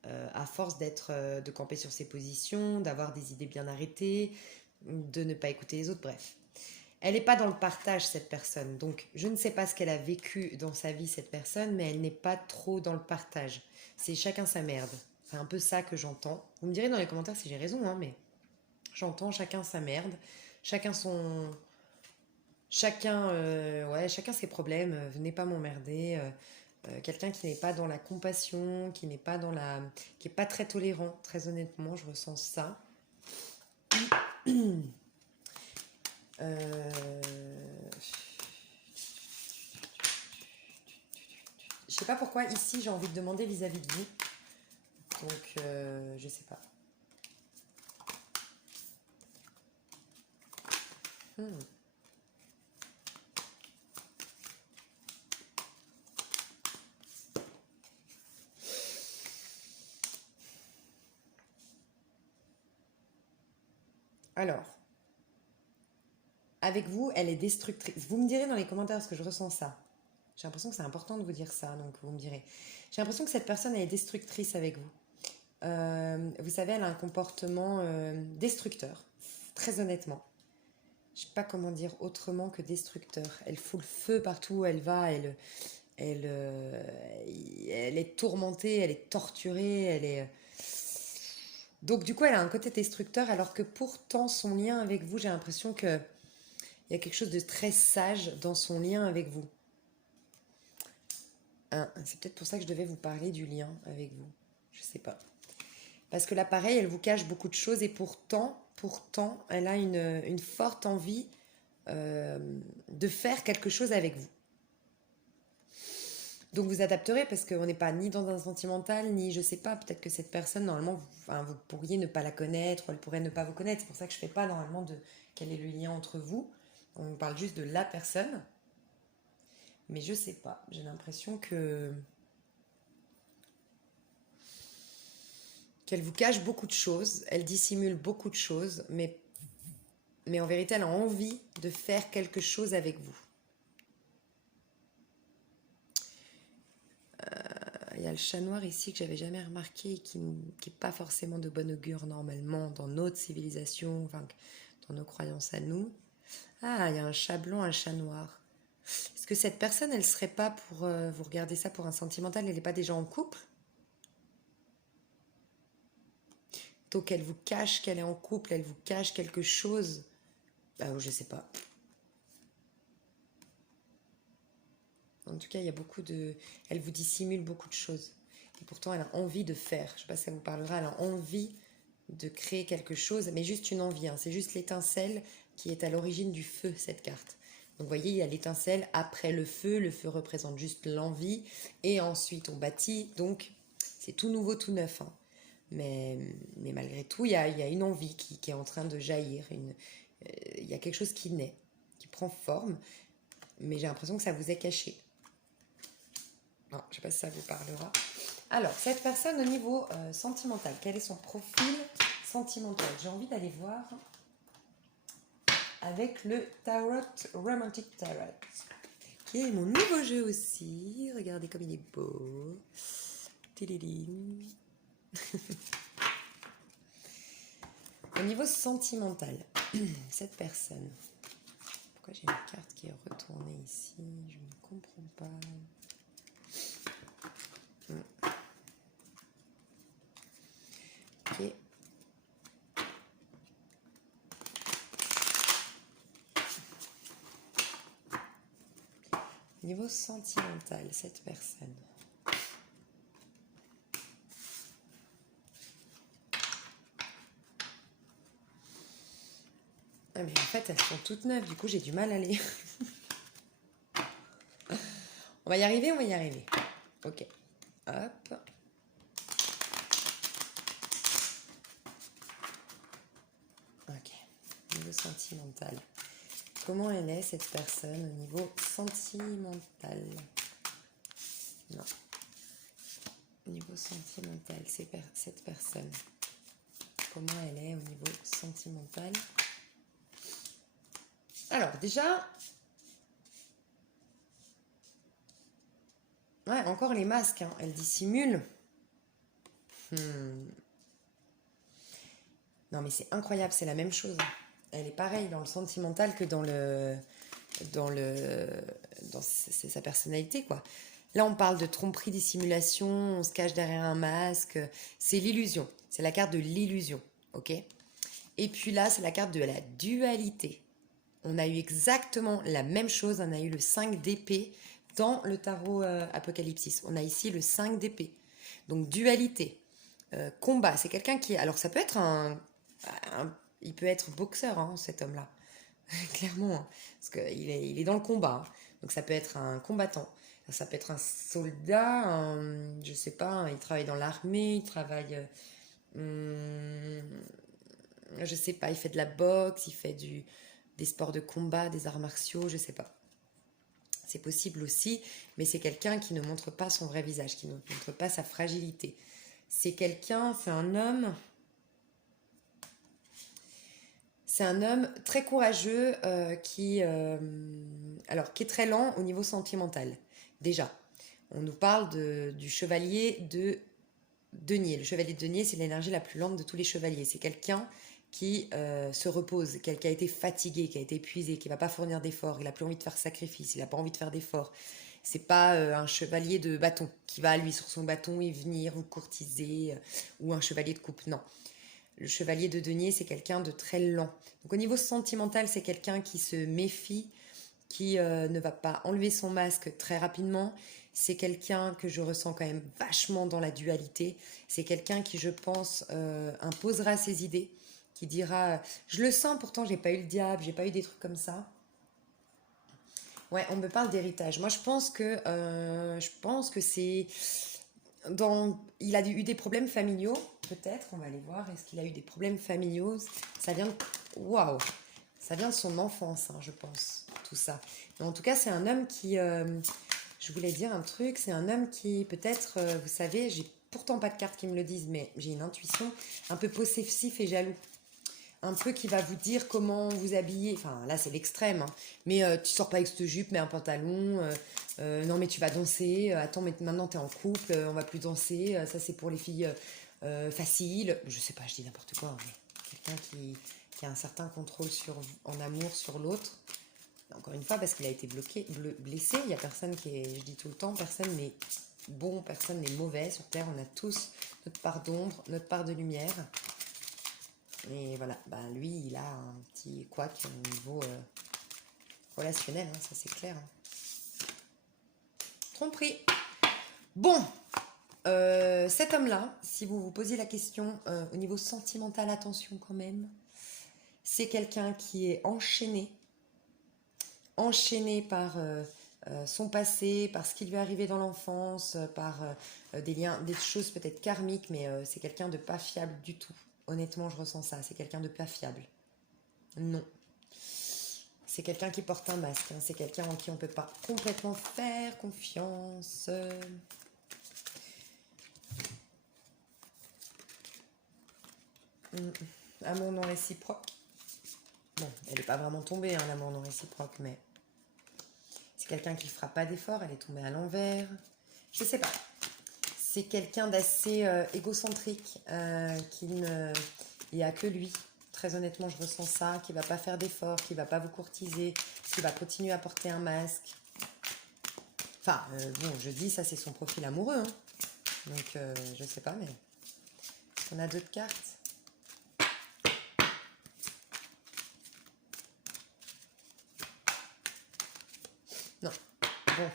à force de camper sur ses positions, d'avoir des idées bien arrêtées, de ne pas écouter les autres, bref. Elle n'est pas dans le partage, cette personne. Donc, je ne sais pas ce qu'elle a vécu dans sa vie, cette personne, mais elle n'est pas trop dans le partage. C'est chacun sa merde. C'est un peu ça que j'entends. Vous me direz dans les commentaires si j'ai raison, hein, mais j'entends chacun sa merde, chacun son, ouais, chacun ses problèmes. Venez pas m'emmerder. Quelqu'un qui n'est pas dans la compassion, qui est pas très tolérant. Très honnêtement, je ressens ça. Euh, Je sais pas pourquoi ici j'ai envie de demander vis-à-vis de vous. Donc je sais pas. Hmm. Alors, avec vous, elle est destructrice. Vous me direz dans les commentaires parce que je ressens ça. J'ai l'impression que c'est important de vous dire ça, donc vous me direz. J'ai l'impression que cette personne elle est destructrice avec vous. Vous savez, elle a un comportement destructeur, très honnêtement. Je sais pas comment dire autrement que destructeur. Elle fout le feu partout où elle va. Elle, euh, elle est tourmentée, elle est torturée, elle est. Donc du coup, elle a un côté destructeur, alors que pourtant son lien avec vous, j'ai l'impression que il y a quelque chose de très sage dans son lien avec vous. Hein, c'est peut-être pour ça que je devais vous parler du lien avec vous. Je sais pas. Parce que là, pareil, elle vous cache beaucoup de choses et pourtant, elle a une forte envie euh, de faire quelque chose avec vous. Donc vous adapterez parce qu'on n'est pas ni dans un sentimental, ni je sais pas, peut-être que cette personne, normalement, vous pourriez ne pas la connaître, ou elle pourrait ne pas vous connaître. C'est pour ça que je ne fais pas normalement de quel est le lien entre vous. On parle juste de la personne. Mais je sais pas. J'ai l'impression que qu'elle vous cache beaucoup de choses, elle dissimule beaucoup de choses, mais en vérité, elle a envie de faire quelque chose avec vous. Il y a le chat noir ici que j'avais jamais remarqué et qui n'est pas forcément de bon augure normalement dans notre civilisation, enfin, dans nos croyances à nous. Ah, il y a un chat blanc, un chat noir. Est-ce que cette personne, elle serait pas pour vous regardez ça pour un sentimental, elle n'est pas déjà en couple? Donc elle vous cache qu'elle est en couple, elle vous cache quelque chose. Bah, je sais pas. En tout cas, il y a beaucoup de. Elle vous dissimule beaucoup de choses. Et pourtant, elle a envie de faire. Je ne sais pas si ça vous parlera. Elle a envie de créer quelque chose, mais juste une envie. Hein. C'est juste l'étincelle qui est à l'origine du feu, cette carte. Donc, vous voyez, il y a l'étincelle après le feu. Le feu représente juste l'envie. Et ensuite, on bâtit. Donc, c'est tout nouveau, tout neuf. Hein. Mais malgré tout, il y a une envie qui est en train de jaillir. Il y a quelque chose qui naît, qui prend forme. Mais j'ai l'impression que ça vous est caché. Non, je ne sais pas si ça vous parlera. Alors, cette personne au niveau sentimental, quel est son profil sentimental? J'ai envie d'aller voir avec le Tarot Romantic Tarot, qui est mon nouveau jeu aussi. Regardez comme il est beau. Téléling. Au niveau sentimental, cette personne. Pourquoi j'ai une carte qui est retournée ici? Je ne comprends pas. Ok. Niveau sentimental, cette personne. Ah mais en fait, elles sont toutes neuves, du coup j'ai du mal à lire. va y arriver, on va y arriver. Ok. Hop. Ok. Niveau sentimental. Comment elle est, cette personne, au niveau sentimental? Non. Niveau sentimental, cette personne. Comment elle est au niveau sentimental? Alors, déjà... Ouais, encore les masques, hein. Elle dissimule. Non, mais c'est incroyable, c'est la même chose. Elle est pareille dans le sentimental que c'est sa personnalité, quoi. Là, on parle de tromperie, dissimulation, on se cache derrière un masque. C'est l'illusion. C'est la carte de l'illusion, ok? Et puis là, c'est la carte de la dualité. On a eu exactement la même chose. On a eu le 5 d'épée dans le tarot Apocalypsis. On a ici le 5 d'épée. Donc, dualité. Combat. C'est quelqu'un qui... Alors, ça peut être il peut être boxeur, hein, cet homme-là. Clairement. Hein, parce qu'il est dans le combat. Hein. Donc, ça peut être un combattant. Ça peut être un soldat, je sais pas, il travaille dans l'armée, il travaille, je sais pas, il fait de la boxe, il fait des sports de combat, des arts martiaux, je sais pas. C'est possible aussi, mais c'est quelqu'un qui ne montre pas son vrai visage, qui ne montre pas sa fragilité. C'est un homme très courageux qui est très lent au niveau sentimental. Déjà, on nous parle du chevalier de denier. Le chevalier de denier, c'est l'énergie la plus lente de tous les chevaliers. C'est quelqu'un qui se repose, qui a été fatigué, qui a été épuisé, qui ne va pas fournir d'efforts, il n'a plus envie de faire sacrifice, il n'a pas envie de faire d'efforts. C'est pas un chevalier de bâton qui va lui sur son bâton et venir vous courtiser ou un chevalier de coupe. Non. Le chevalier de denier, c'est quelqu'un de très lent. Donc au niveau sentimental, c'est quelqu'un qui se méfie, qui ne va pas enlever son masque très rapidement. C'est quelqu'un que je ressens quand même vachement dans la dualité. C'est quelqu'un qui, je pense, imposera ses idées, qui dira je le sens, pourtant j'ai pas eu le diable, j'ai pas eu des trucs comme ça. Ouais, on me parle d'héritage. Moi, je pense que c'est il a eu des problèmes familiaux, peut-être. On va aller voir. Est-ce qu'il a eu des problèmes familiaux? Ça vient de... Waouh! Ça vient de son enfance, hein, je pense, tout ça. Mais en tout cas, c'est un homme qui... je voulais dire un truc. C'est un homme qui, peut-être, vous savez, j'ai pourtant pas de cartes qui me le disent, mais j'ai une intuition un peu possessif et jaloux. Un peu qui va vous dire comment vous habiller. Enfin, là, c'est l'extrême. Hein. Mais tu sors pas avec cette jupe, mais un pantalon. Non, mais tu vas danser. Attends, mais maintenant, t'es en couple. On va plus danser. Ça, c'est pour les filles faciles. Je sais pas, je dis n'importe quoi. Mais quelqu'un qui a un certain contrôle en amour sur l'autre. Encore une fois, parce qu'il a été blessé. Il y a personne qui est... Je dis tout le temps, personne n'est bon, personne n'est mauvais. Sur Terre, on a tous notre part d'ombre, notre part de lumière. Et voilà, lui, il a un petit couac au niveau relationnel, hein, ça c'est clair. Hein. Tromperie. Bon, cet homme-là, si vous vous posez la question au niveau sentimental, attention quand même, c'est quelqu'un qui est enchaîné par son passé, par ce qui lui est arrivé dans l'enfance, par des liens, des choses peut-être karmiques, mais c'est quelqu'un de pas fiable du tout. Honnêtement, je ressens ça. C'est quelqu'un de pas fiable. Non. C'est quelqu'un qui porte un masque. Hein. C'est quelqu'un en qui on ne peut pas complètement faire confiance. Amour non réciproque. Bon, elle n'est pas vraiment tombée, hein, l'amour non réciproque, mais c'est quelqu'un qui ne fera pas d'effort. Elle est tombée à l'envers. Je sais pas. C'est quelqu'un d'assez égocentrique, qui ne... Il n'y a que lui. Très honnêtement, je ressens ça, qui ne va pas faire d'efforts, qui ne va pas vous courtiser, qui va continuer à porter un masque. Enfin, bon, je dis, ça c'est son profil amoureux. Hein. Donc, je sais pas, mais... On a d'autres cartes. Non. Bon.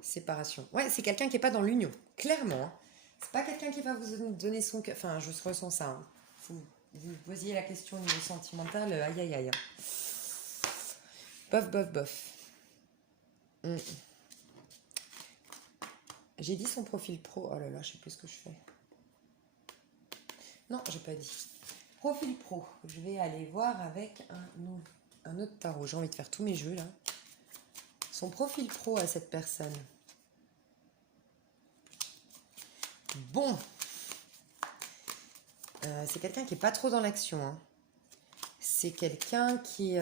Séparation. Ouais, c'est quelqu'un qui n'est pas dans l'union. Clairement. Hein. C'est pas quelqu'un qui va vous donner son cœur. Enfin, je ressens ça. Hein. Vous posiez la question au niveau sentimental. Aïe, aïe, aïe. Bof, bof, bof. J'ai dit son profil pro. Oh là là, je sais plus ce que je fais. Non, j'ai pas dit. Profil pro. Je vais aller voir avec un autre tarot. J'ai envie de faire tous mes jeux là. Son profil pro à cette personne. Bon. C'est quelqu'un qui est pas trop dans l'action. Hein. C'est quelqu'un qui...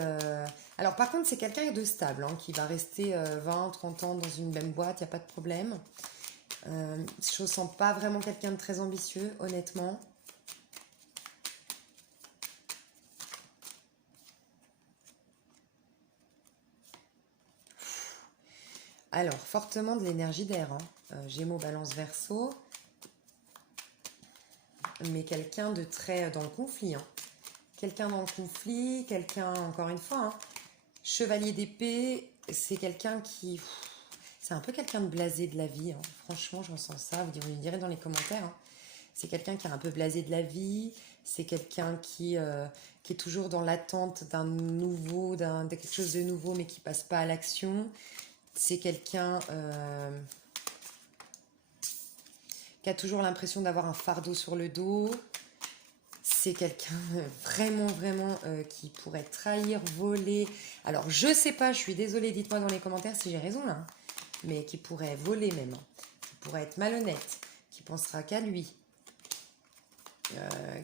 Alors par contre, c'est quelqu'un de stable, hein, qui va rester 20, 30 ans dans une même boîte, il n'y a pas de problème. Je ne sens pas vraiment quelqu'un de très ambitieux, honnêtement. Alors, fortement de l'énergie d'air. Hein. Gémeaux, Balance, Verseau. Mais quelqu'un de très dans le conflit. Hein. Quelqu'un dans le conflit, quelqu'un, encore une fois, hein, chevalier d'épée, c'est quelqu'un qui... C'est un peu quelqu'un de blasé de la vie. Hein. Franchement, je ressens ça. Vous me direz dans les commentaires. Hein. C'est quelqu'un qui est un peu blasé de la vie. C'est quelqu'un qui est toujours dans l'attente d'un nouveau, de quelque chose de nouveau, mais qui passe pas à l'action. C'est quelqu'un qui a toujours l'impression d'avoir un fardeau sur le dos. C'est quelqu'un vraiment qui pourrait trahir, voler. Alors, je sais pas, je suis désolée, dites-moi dans les commentaires si j'ai raison là. Mais qui pourrait voler même. Qui pourrait être malhonnête. Qui pensera qu'à lui.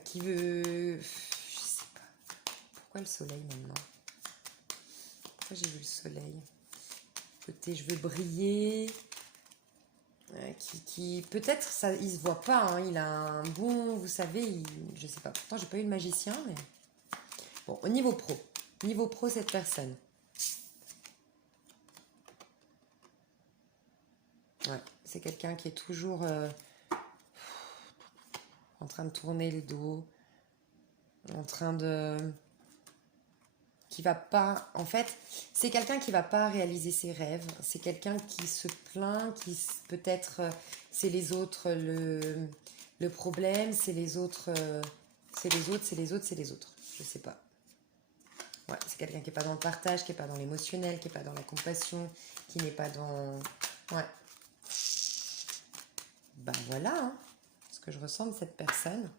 Qui veut... Je sais pas. Pourquoi le soleil maintenant? Pourquoi j'ai vu le soleil? Côté je veux briller... qui peut-être ça il se voit pas, hein, il a un bon, vous savez, je sais pas, pourtant j'ai pas eu le magicien, mais bon, au niveau pro cette personne, ouais, c'est quelqu'un qui est toujours en train de tourner le dos, en train de, qui va pas, en fait, c'est quelqu'un qui va pas réaliser ses rêves, c'est quelqu'un qui se plaint, qui peut-être c'est les autres le problème, c'est les autres, je sais pas. Ouais, c'est quelqu'un qui n'est pas dans le partage, qui n'est pas dans l'émotionnel, qui n'est pas dans la compassion, qui n'est pas dans... Ouais. Ben voilà, hein, ce que je ressens de cette personne.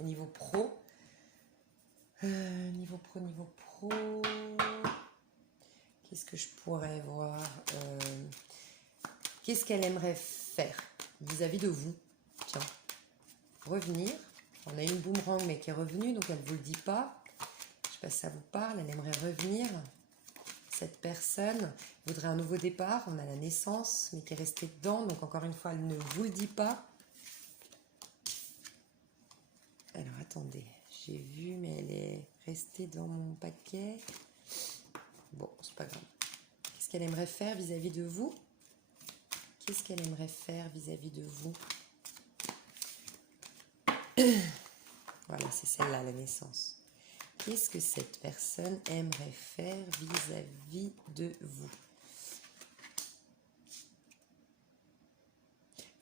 Au niveau pro. Niveau pro. Qu'est-ce que je pourrais voir qu'est-ce qu'elle aimerait faire vis-à-vis de vous? Tiens, revenir. On a une boomerang, mais qui est revenue, donc elle ne vous le dit pas. Je sais pas si ça vous parle, elle aimerait revenir. Cette personne voudrait un nouveau départ. On a la naissance, mais qui est restée dedans. Donc encore une fois, elle ne vous le dit pas. Alors attendez, j'ai vu, mais elle est restée dans mon paquet. Bon, c'est pas grave. Qu'est-ce qu'elle aimerait faire vis-à-vis de vous? Qu'est-ce qu'elle aimerait faire vis-à-vis de vous? Voilà, c'est celle-là, la naissance. Qu'est-ce que cette personne aimerait faire vis-à-vis de vous?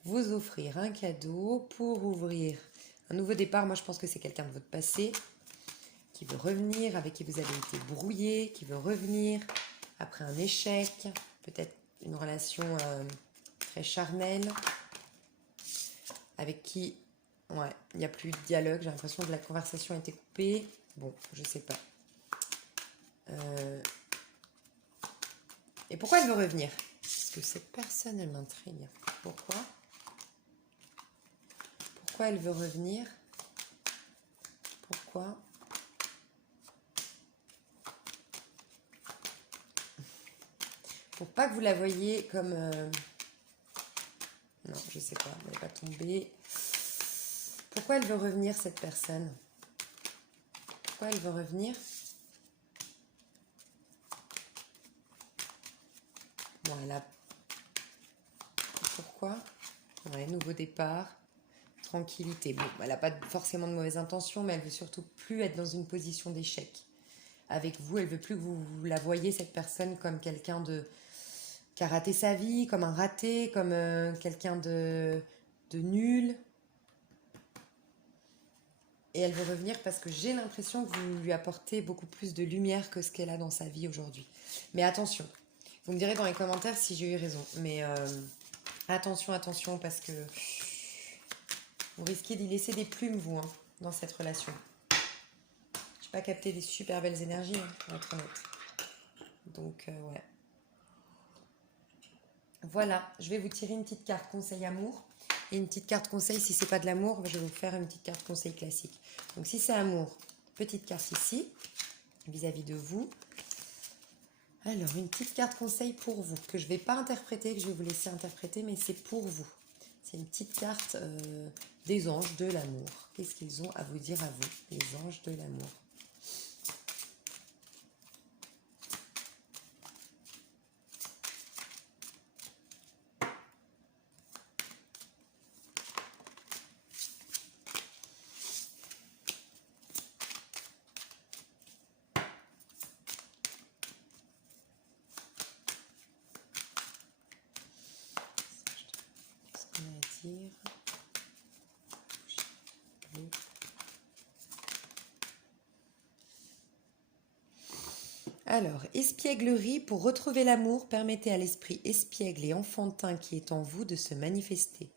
Vous offrir un cadeau pour ouvrir un nouveau départ. Moi, je pense que c'est quelqu'un de votre passé qui veut revenir, avec qui vous avez été brouillé, qui veut revenir après un échec, peut-être une relation très charnelle, avec qui, ouais, il n'y a plus de dialogue. J'ai l'impression que la conversation a été coupée. Bon, je sais pas. Et pourquoi elle veut revenir? Parce que cette personne, elle m'intrigue. Pourquoi? Pourquoi elle veut revenir? Pourquoi? Pour pas que vous la voyiez comme... Non, je sais pas, elle n'est pas tombée. Pourquoi elle veut revenir, cette personne? Pourquoi elle veut revenir? Bon, elle a... Pourquoi? Ouais, nouveau départ, tranquillité. Bon, elle n'a pas forcément de mauvaises intentions, mais elle veut surtout plus être dans une position d'échec. Avec vous, elle veut plus que vous la voyiez, cette personne, comme quelqu'un qui a raté sa vie, comme un raté, comme quelqu'un de nul. Et elle veut revenir parce que j'ai l'impression que vous lui apportez beaucoup plus de lumière que ce qu'elle a dans sa vie aujourd'hui. Mais attention, vous me direz dans les commentaires si j'ai eu raison. Mais Attention, attention, parce que vous risquez d'y laisser des plumes, vous, hein, dans cette relation. Je n'ai pas capté des super belles énergies, hein, pour être honnête. Donc, ouais. Voilà, je vais vous tirer une petite carte conseil amour. Et une petite carte conseil, si c'est pas de l'amour, je vais vous faire une petite carte conseil classique. Donc, si c'est amour, petite carte ici, vis-à-vis de vous. Alors, une petite carte conseil pour vous, que je ne vais pas interpréter, que je vais vous laisser interpréter, mais c'est pour vous. C'est une petite carte des anges de l'amour. Qu'est-ce qu'ils ont à vous dire à vous, les anges de l'amour? Qu'est-ce qu'on a à dire? Alors, espièglerie, pour retrouver l'amour, permettez à l'esprit espiègle et enfantin qui est en vous de se manifester.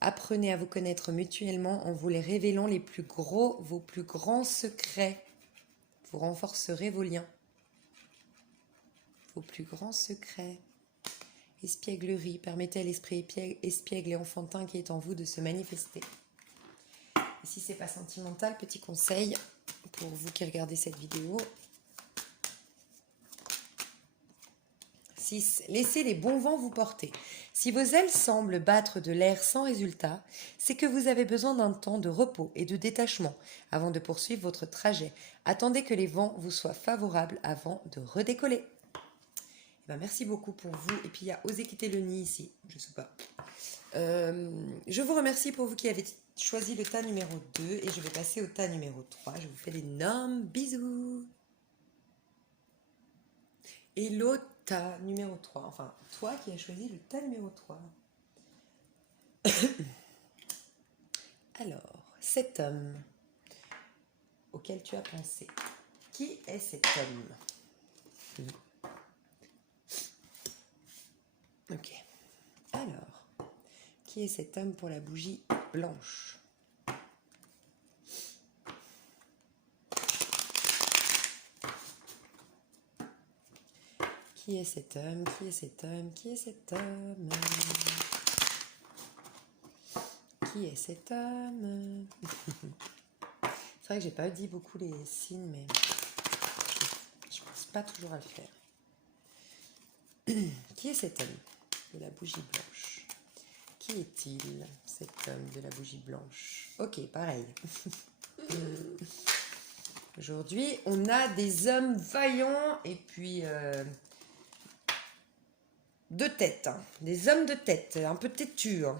Apprenez à vous connaître mutuellement en vous les révélant vos plus grands secrets. Vous renforcerez vos liens. Vos plus grands secrets. Espièglerie, permettez à l'esprit espiègle et enfantin qui est en vous de se manifester. Et si c'est pas sentimental, petit conseil pour vous qui regardez cette vidéo. 6. Laissez les bons vents vous porter. Si vos ailes semblent battre de l'air sans résultat, c'est que vous avez besoin d'un temps de repos et de détachement avant de poursuivre votre trajet. Attendez que les vents vous soient favorables avant de redécoller. Ben, merci beaucoup pour vous. Et puis il y a Osez quitter le nid ici. Je ne sais pas. Je vous remercie pour vous qui avez choisi le tas numéro 2 et je vais passer au tas numéro 3. Je vous fais d'énormes bisous. Et l'autre tas numéro 3, enfin toi qui as choisi le tas numéro 3. Alors, cet homme auquel tu as pensé, qui est cet homme? Ok. Alors, qui est cet homme pour la bougie blanche? Qui est cet homme? Qui est cet homme? Qui est cet homme? Qui est cet homme? C'est vrai que j'ai pas dit beaucoup les signes, mais je pense pas toujours à le faire. Qui est cet homme de la bougie blanche? Qui est-il, cet homme de la bougie blanche? Ok, pareil. Aujourd'hui, on a des hommes vaillants et puis de tête. Hein. Des hommes de tête, un peu têtus. Hein.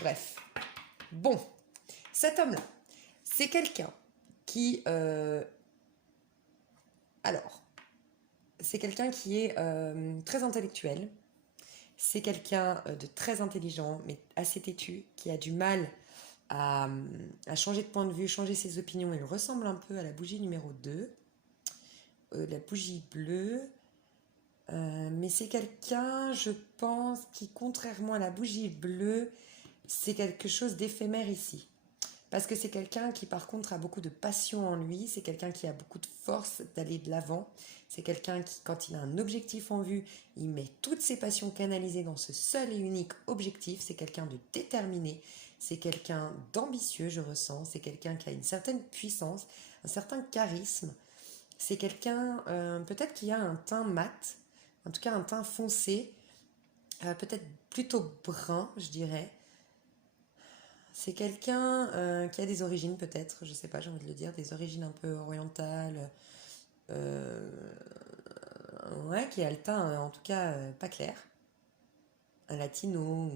Bref. Bon, cet homme-là, c'est quelqu'un qui... alors, c'est quelqu'un qui est très intellectuel. C'est quelqu'un de très intelligent, mais assez têtu, qui a du mal à changer de point de vue, changer ses opinions. Il ressemble un peu à la bougie numéro 2, la bougie bleue. Mais c'est quelqu'un, je pense, qui, contrairement à la bougie bleue, c'est quelque chose d'éphémère ici. Parce que c'est quelqu'un qui, par contre, a beaucoup de passion en lui. C'est quelqu'un qui a beaucoup de force d'aller de l'avant. C'est quelqu'un qui, quand il a un objectif en vue, il met toutes ses passions canalisées dans ce seul et unique objectif. C'est quelqu'un de déterminé. C'est quelqu'un d'ambitieux, je ressens. C'est quelqu'un qui a une certaine puissance, un certain charisme. C'est quelqu'un, peut-être qui a un teint mat, en tout cas un teint foncé, peut-être plutôt brun, je dirais. C'est quelqu'un qui a des origines peut-être, je sais pas, j'ai envie de le dire, des origines un peu orientales, ouais, qui a le teint en tout cas pas clair, un latino.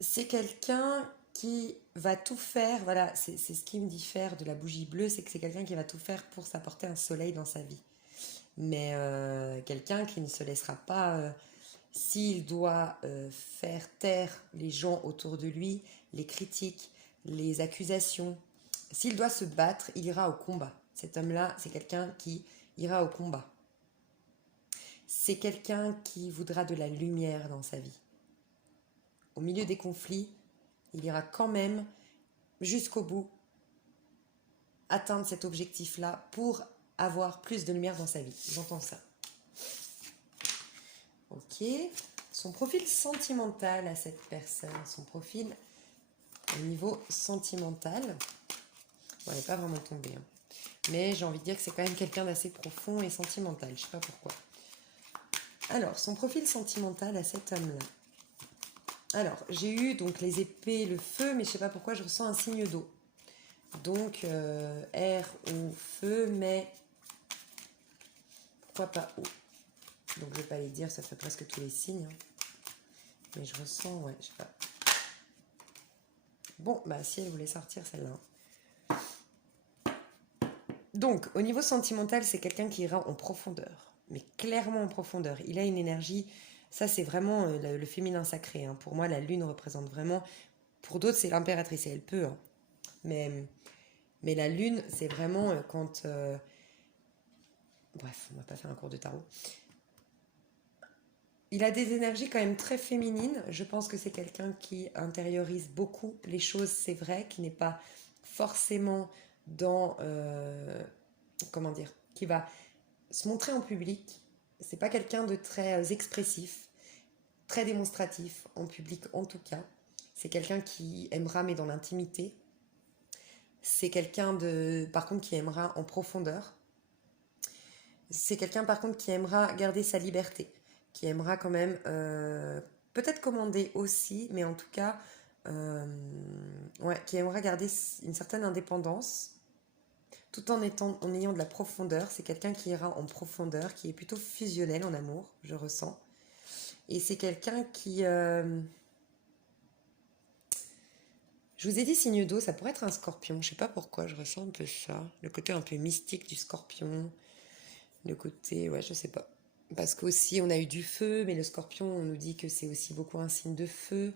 C'est quelqu'un qui va tout faire, voilà, c'est ce qui me diffère de la bougie bleue, c'est que c'est quelqu'un qui va tout faire pour s'apporter un soleil dans sa vie. Mais quelqu'un qui ne se laissera pas, s'il doit faire taire les gens autour de lui, les critiques, les accusations, S'il doit se battre, il ira au combat. Cet homme-là, c'est quelqu'un qui ira au combat. C'est quelqu'un qui voudra de la lumière dans sa vie. Au milieu des conflits, il ira quand même jusqu'au bout atteindre cet objectif-là pour avoir plus de lumière dans sa vie. J'entends ça. Ok. Son profil sentimental à cette personne, son profil au niveau sentimental, bon, elle n'est pas vraiment tombée, hein. Mais j'ai envie de dire que c'est quand même quelqu'un d'assez profond et sentimental, je ne sais pas pourquoi. Alors, son profil sentimental à cet homme-là. Alors, j'ai eu donc les épées, le feu, mais je ne sais pas pourquoi je ressens un signe d'eau. Donc, air ou feu, mais pourquoi pas eau. Donc, je ne vais pas les dire, ça fait presque tous les signes, hein. Mais je ressens, ouais, je sais pas. Bon, bah si elle voulait sortir celle-là. Donc, au niveau sentimental, c'est quelqu'un qui ira en profondeur. Mais clairement en profondeur. Il a une énergie, ça c'est vraiment le féminin sacré, hein. Pour moi, la lune représente vraiment, pour d'autres c'est l'impératrice, et elle peut, hein. Mais la lune, c'est vraiment quand... Bref, on va pas faire un cours de tarot. Il a des énergies quand même très féminines. Je pense que c'est quelqu'un qui intériorise beaucoup les choses, c'est vrai, qui n'est pas forcément dans... comment dire, qui va se montrer en public. C'est pas quelqu'un de très expressif, très démonstratif, en public en tout cas. C'est quelqu'un qui aimera mais dans l'intimité. C'est quelqu'un par contre qui aimera en profondeur. C'est quelqu'un par contre qui aimera garder sa liberté, qui aimera quand même peut-être commander aussi, mais en tout cas ouais, qui aimera garder une certaine indépendance tout en ayant de la profondeur. C'est quelqu'un qui ira en profondeur, qui est plutôt fusionnel en amour, je ressens. Et c'est quelqu'un qui... je vous ai dit signe d'eau, ça pourrait être un scorpion. Je sais pas pourquoi, je ressens un peu ça. Le côté un peu mystique du scorpion. Le côté... Ouais, je sais pas. Parce qu'aussi, on a eu du feu, mais le scorpion, on nous dit que c'est aussi beaucoup un signe de feu.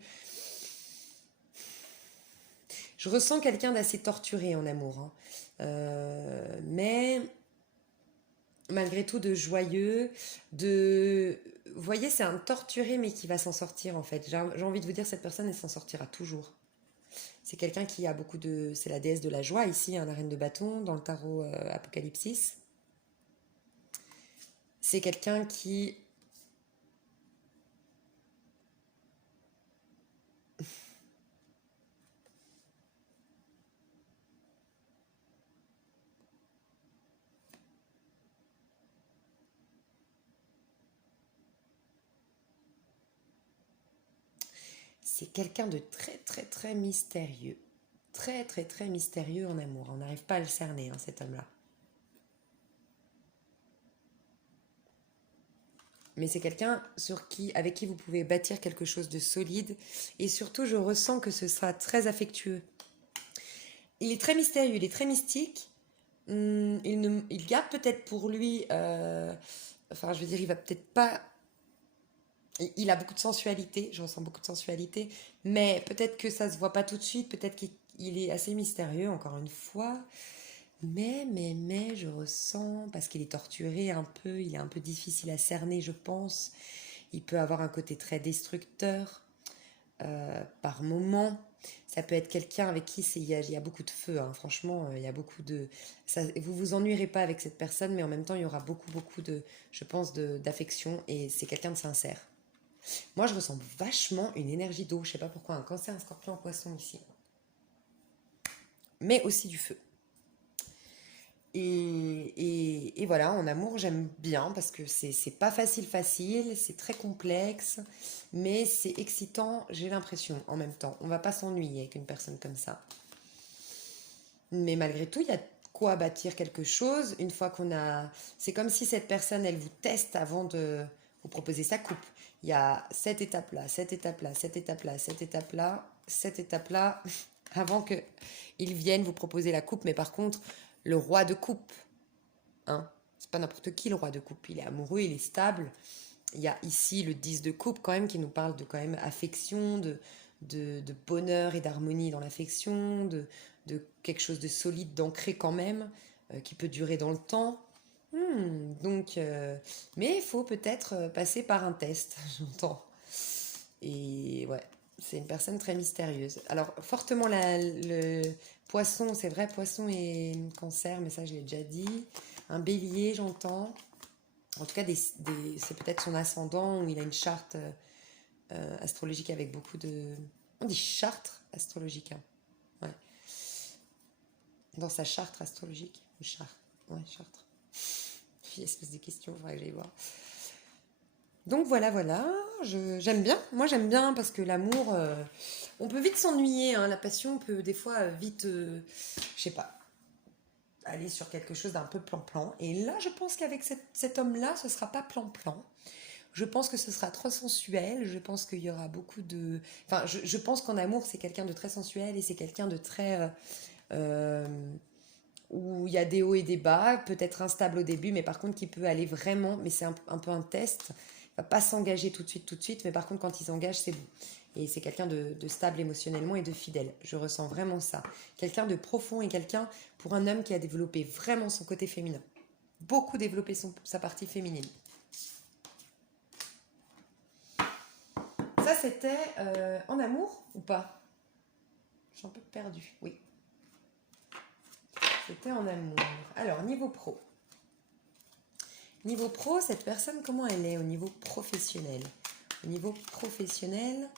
Je ressens quelqu'un d'assez torturé en amour, hein. Mais malgré tout de joyeux, vous voyez, c'est un torturé mais qui va s'en sortir en fait. J'ai envie de vous dire, cette personne, elle s'en sortira toujours. C'est quelqu'un qui a beaucoup de... C'est la déesse de la joie ici, hein, la reine de bâton, dans le tarot Apocalypsis. C'est quelqu'un qui... C'est quelqu'un de très très très mystérieux. Très très très mystérieux en amour. On n'arrive pas à le cerner, hein, cet homme-là. Mais c'est quelqu'un avec qui vous pouvez bâtir quelque chose de solide. Et surtout, je ressens que ce sera très affectueux. Il est très mystérieux, il est très mystique. Il garde peut-être pour lui... enfin, je veux dire, il va peut-être pas... Il a beaucoup de sensualité, je ressens beaucoup de sensualité. Mais peut-être que ça se voit pas tout de suite. Peut-être qu'il est assez mystérieux, encore une fois. Mais, je ressens, parce qu'il est torturé un peu, il est un peu difficile à cerner, je pense. Il peut avoir un côté très destructeur par moment. Ça peut être quelqu'un avec qui il y a beaucoup de feu, hein. Franchement, il y a beaucoup de... vous vous ennuierez pas avec cette personne, mais en même temps, il y aura beaucoup de, je pense, d'affection, et c'est quelqu'un de sincère. Moi, je ressens vachement une énergie d'eau, je sais pas pourquoi, un cancer, un scorpion, un poisson ici. Mais aussi du feu. Et voilà, en amour, j'aime bien parce que c'est pas facile, c'est très complexe, mais c'est excitant, j'ai l'impression, en même temps. On va pas s'ennuyer avec une personne comme ça. Mais malgré tout, il y a quoi bâtir quelque chose une fois qu'on a... C'est comme si cette personne, elle vous teste avant de vous proposer sa coupe. Il y a cette étape-là, cette étape-là, cette étape-là, cette étape-là, cette étape-là, avant qu'ils viennent vous proposer la coupe. Mais par contre, le roi de coupe, hein, c'est pas n'importe qui le roi de coupe. Il est amoureux, il est stable. Il y a ici le 10 de coupe quand même qui nous parle de quand même affection, de bonheur et d'harmonie dans l'affection, de quelque chose de solide, d'ancré quand même, qui peut durer dans le temps. Donc, mais il faut peut-être passer par un test, j'entends. Et ouais, c'est une personne très mystérieuse. Alors, fortement le poisson, c'est vrai, poisson et cancer, mais ça je l'ai déjà dit. Un bélier, j'entends. En tout cas, c'est peut-être son ascendant où il a une charte astrologique avec beaucoup de... On dit charte astrologique, hein. Ouais. Dans sa charte astrologique. Ou charte. Ouais, charte. Puis, espèce de questions, il faudrait que j'aille voir. Donc voilà, voilà, j'aime bien. Moi j'aime bien parce que l'amour, on peut vite s'ennuyer, hein. La passion peut des fois vite, je sais pas, aller sur quelque chose d'un peu plan-plan. Et là, je pense qu'avec cet homme-là, ce sera pas plan-plan. Je pense que ce sera trop sensuel. Je pense qu'il y aura beaucoup de... Enfin, je pense qu'en amour, c'est quelqu'un de très sensuel et c'est quelqu'un de très... euh, où il y a des hauts et des bas, peut-être instable au début, mais par contre qui peut aller vraiment, mais c'est un peu un test, il va pas s'engager tout de suite, mais par contre quand il s'engage, c'est bon. Et c'est quelqu'un de stable émotionnellement et de fidèle. Je ressens vraiment ça. Quelqu'un de profond et quelqu'un, pour un homme qui a développé vraiment son côté féminin. Beaucoup développé sa partie féminine. Ça, c'était en amour ou pas? Je suis un peu perdue, oui. C'était en amour. Alors, niveau pro. Niveau pro, cette personne, comment elle est au niveau professionnel? Au niveau professionnel,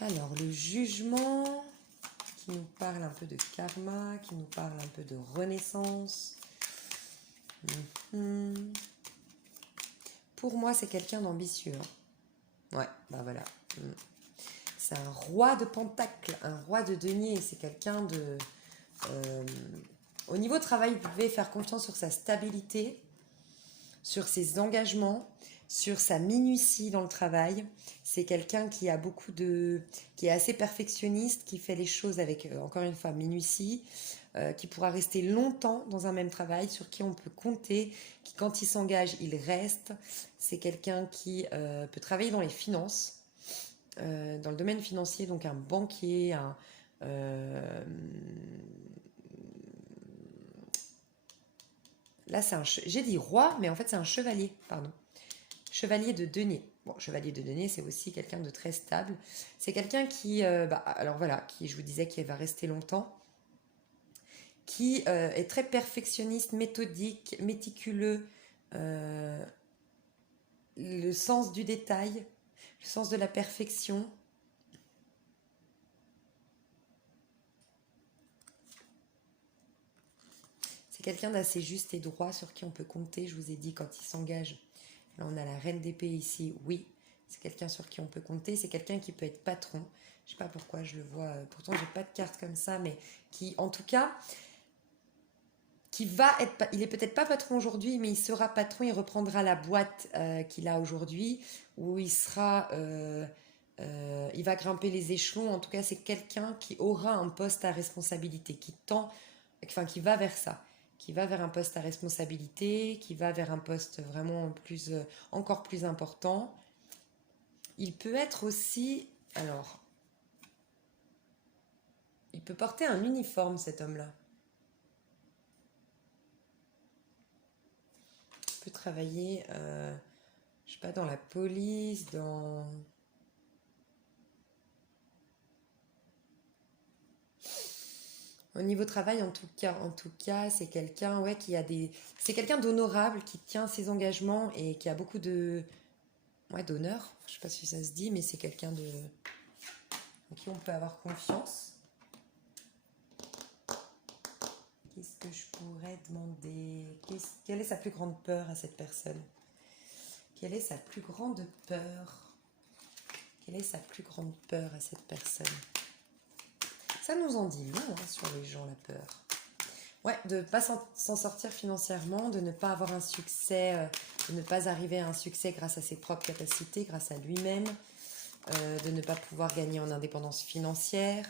alors le jugement qui nous parle un peu de karma, qui nous parle un peu de renaissance. Pour moi, c'est quelqu'un d'ambitieux. Hein. Ouais, bah voilà. C'est un roi de pentacle, un roi de denier. C'est quelqu'un de... au niveau travail, vous pouvez faire confiance sur sa stabilité, sur ses engagements, sur sa minutie dans le travail. C'est quelqu'un qui a qui est assez perfectionniste, qui fait les choses avec, encore une fois, minutie, qui pourra rester longtemps dans un même travail, sur qui on peut compter, qui quand il s'engage, il reste. C'est quelqu'un qui peut travailler dans les finances, dans le domaine financier, donc un banquier, là, j'ai dit roi, mais en fait, c'est un chevalier, pardon. Chevalier de denier. Bon, chevalier de denier, c'est aussi quelqu'un de très stable. C'est quelqu'un qui, alors voilà, qui, je vous disais, qui va rester longtemps, qui est très perfectionniste, méthodique, méticuleux, le sens du détail, le sens de la perfection. C'est quelqu'un d'assez juste et droit sur qui on peut compter. Je vous ai dit, quand il s'engage, là on a la reine d'épée ici, oui, c'est quelqu'un sur qui on peut compter. C'est quelqu'un qui peut être patron. Je sais pas pourquoi je le vois, pourtant j'ai pas de carte comme ça, mais qui en tout cas, qui va être, il est peut-être pas patron aujourd'hui, mais il sera patron, il reprendra la boîte qu'il a aujourd'hui, où il sera, il va grimper les échelons. En tout cas, c'est quelqu'un qui aura un poste à responsabilité, qui tend, enfin qui va vers ça, qui va vers un poste à responsabilité, qui va vers un poste vraiment plus, encore plus important. Il peut être aussi, alors, il peut porter un uniforme, cet homme-là. Il peut travailler, je sais pas, dans la police, dans... Au niveau travail, en tout cas, c'est quelqu'un, ouais, qui a des... C'est quelqu'un d'honorable, qui tient ses engagements et qui a beaucoup de... Ouais, d'honneur. Je sais pas si ça se dit, mais c'est quelqu'un en qui on peut avoir confiance. Qu'est-ce que je pourrais demander? Quelle est sa plus grande peur à cette personne? Quelle est sa plus grande peur? Quelle est sa plus grande peur à cette personne? Ça nous en dit long sur les gens, la peur. Ouais, de ne pas s'en sortir financièrement, de ne pas avoir un succès, de ne pas arriver à un succès grâce à ses propres capacités, grâce à lui-même, de ne pas pouvoir gagner en indépendance financière.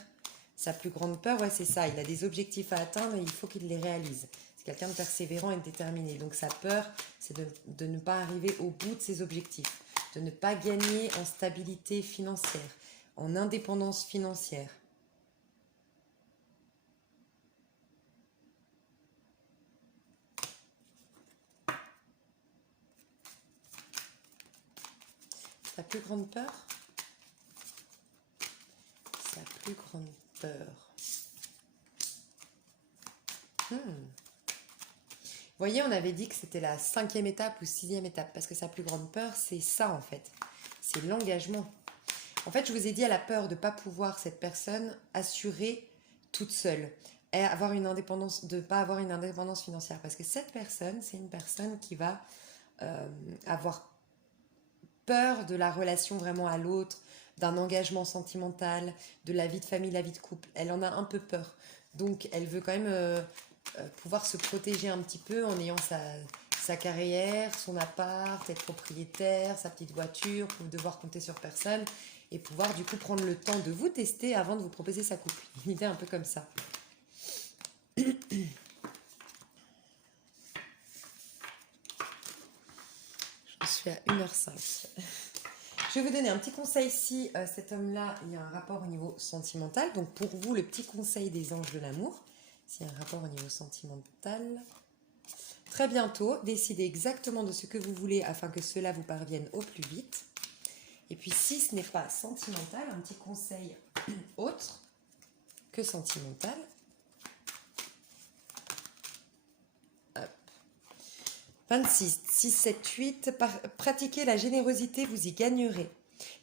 Sa plus grande peur, ouais, c'est ça. Il a des objectifs à atteindre et il faut qu'il les réalise. C'est quelqu'un de persévérant et de déterminé. Donc sa peur, c'est de ne pas arriver au bout de ses objectifs, de ne pas gagner en stabilité financière, en indépendance financière. Sa plus grande peur? Sa plus grande peur. Vous voyez, on avait dit que c'était la 5e étape ou 6e étape, parce que sa plus grande peur, c'est ça en fait. C'est l'engagement. En fait, je vous ai dit, elle a peur de ne pas pouvoir, cette personne, assurer toute seule et avoir une indépendance, de ne pas avoir une indépendance financière. Parce que cette personne, c'est une personne qui va avoir peur de la relation vraiment à l'autre, d'un engagement sentimental, de la vie de famille, la vie de couple. Elle en a un peu peur. Donc, elle veut quand même pouvoir se protéger un petit peu en ayant sa carrière, son appart, être propriétaire, sa petite voiture, pour devoir compter sur personne et pouvoir du coup prendre le temps de vous tester avant de vous proposer sa couple. Une idée un peu comme ça. Je suis à 1h05. Je vais vous donner un petit conseil si cet homme-là, il y a un rapport au niveau sentimental. Donc pour vous, le petit conseil des anges de l'amour, s'il y a un rapport au niveau sentimental. Très bientôt, décidez exactement de ce que vous voulez afin que cela vous parvienne au plus vite. Et puis si ce n'est pas sentimental, un petit conseil autre que sentimental. Hop. 26, 6, 7, 8. Pratiquez la générosité, vous y gagnerez.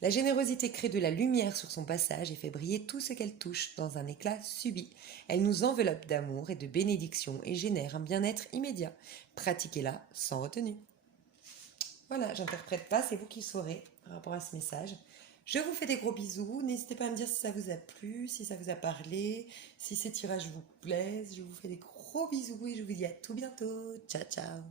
La générosité crée de la lumière sur son passage et fait briller tout ce qu'elle touche dans un éclat subit. Elle nous enveloppe d'amour et de bénédictions et génère un bien-être immédiat. Pratiquez-la sans retenue. Voilà, j'interprète pas, c'est vous qui saurez par rapport à ce message. Je vous fais des gros bisous. N'hésitez pas à me dire si ça vous a plu, si ça vous a parlé, si ces tirages vous plaisent. Je vous fais des gros bisous et je vous dis à tout bientôt. Ciao, ciao.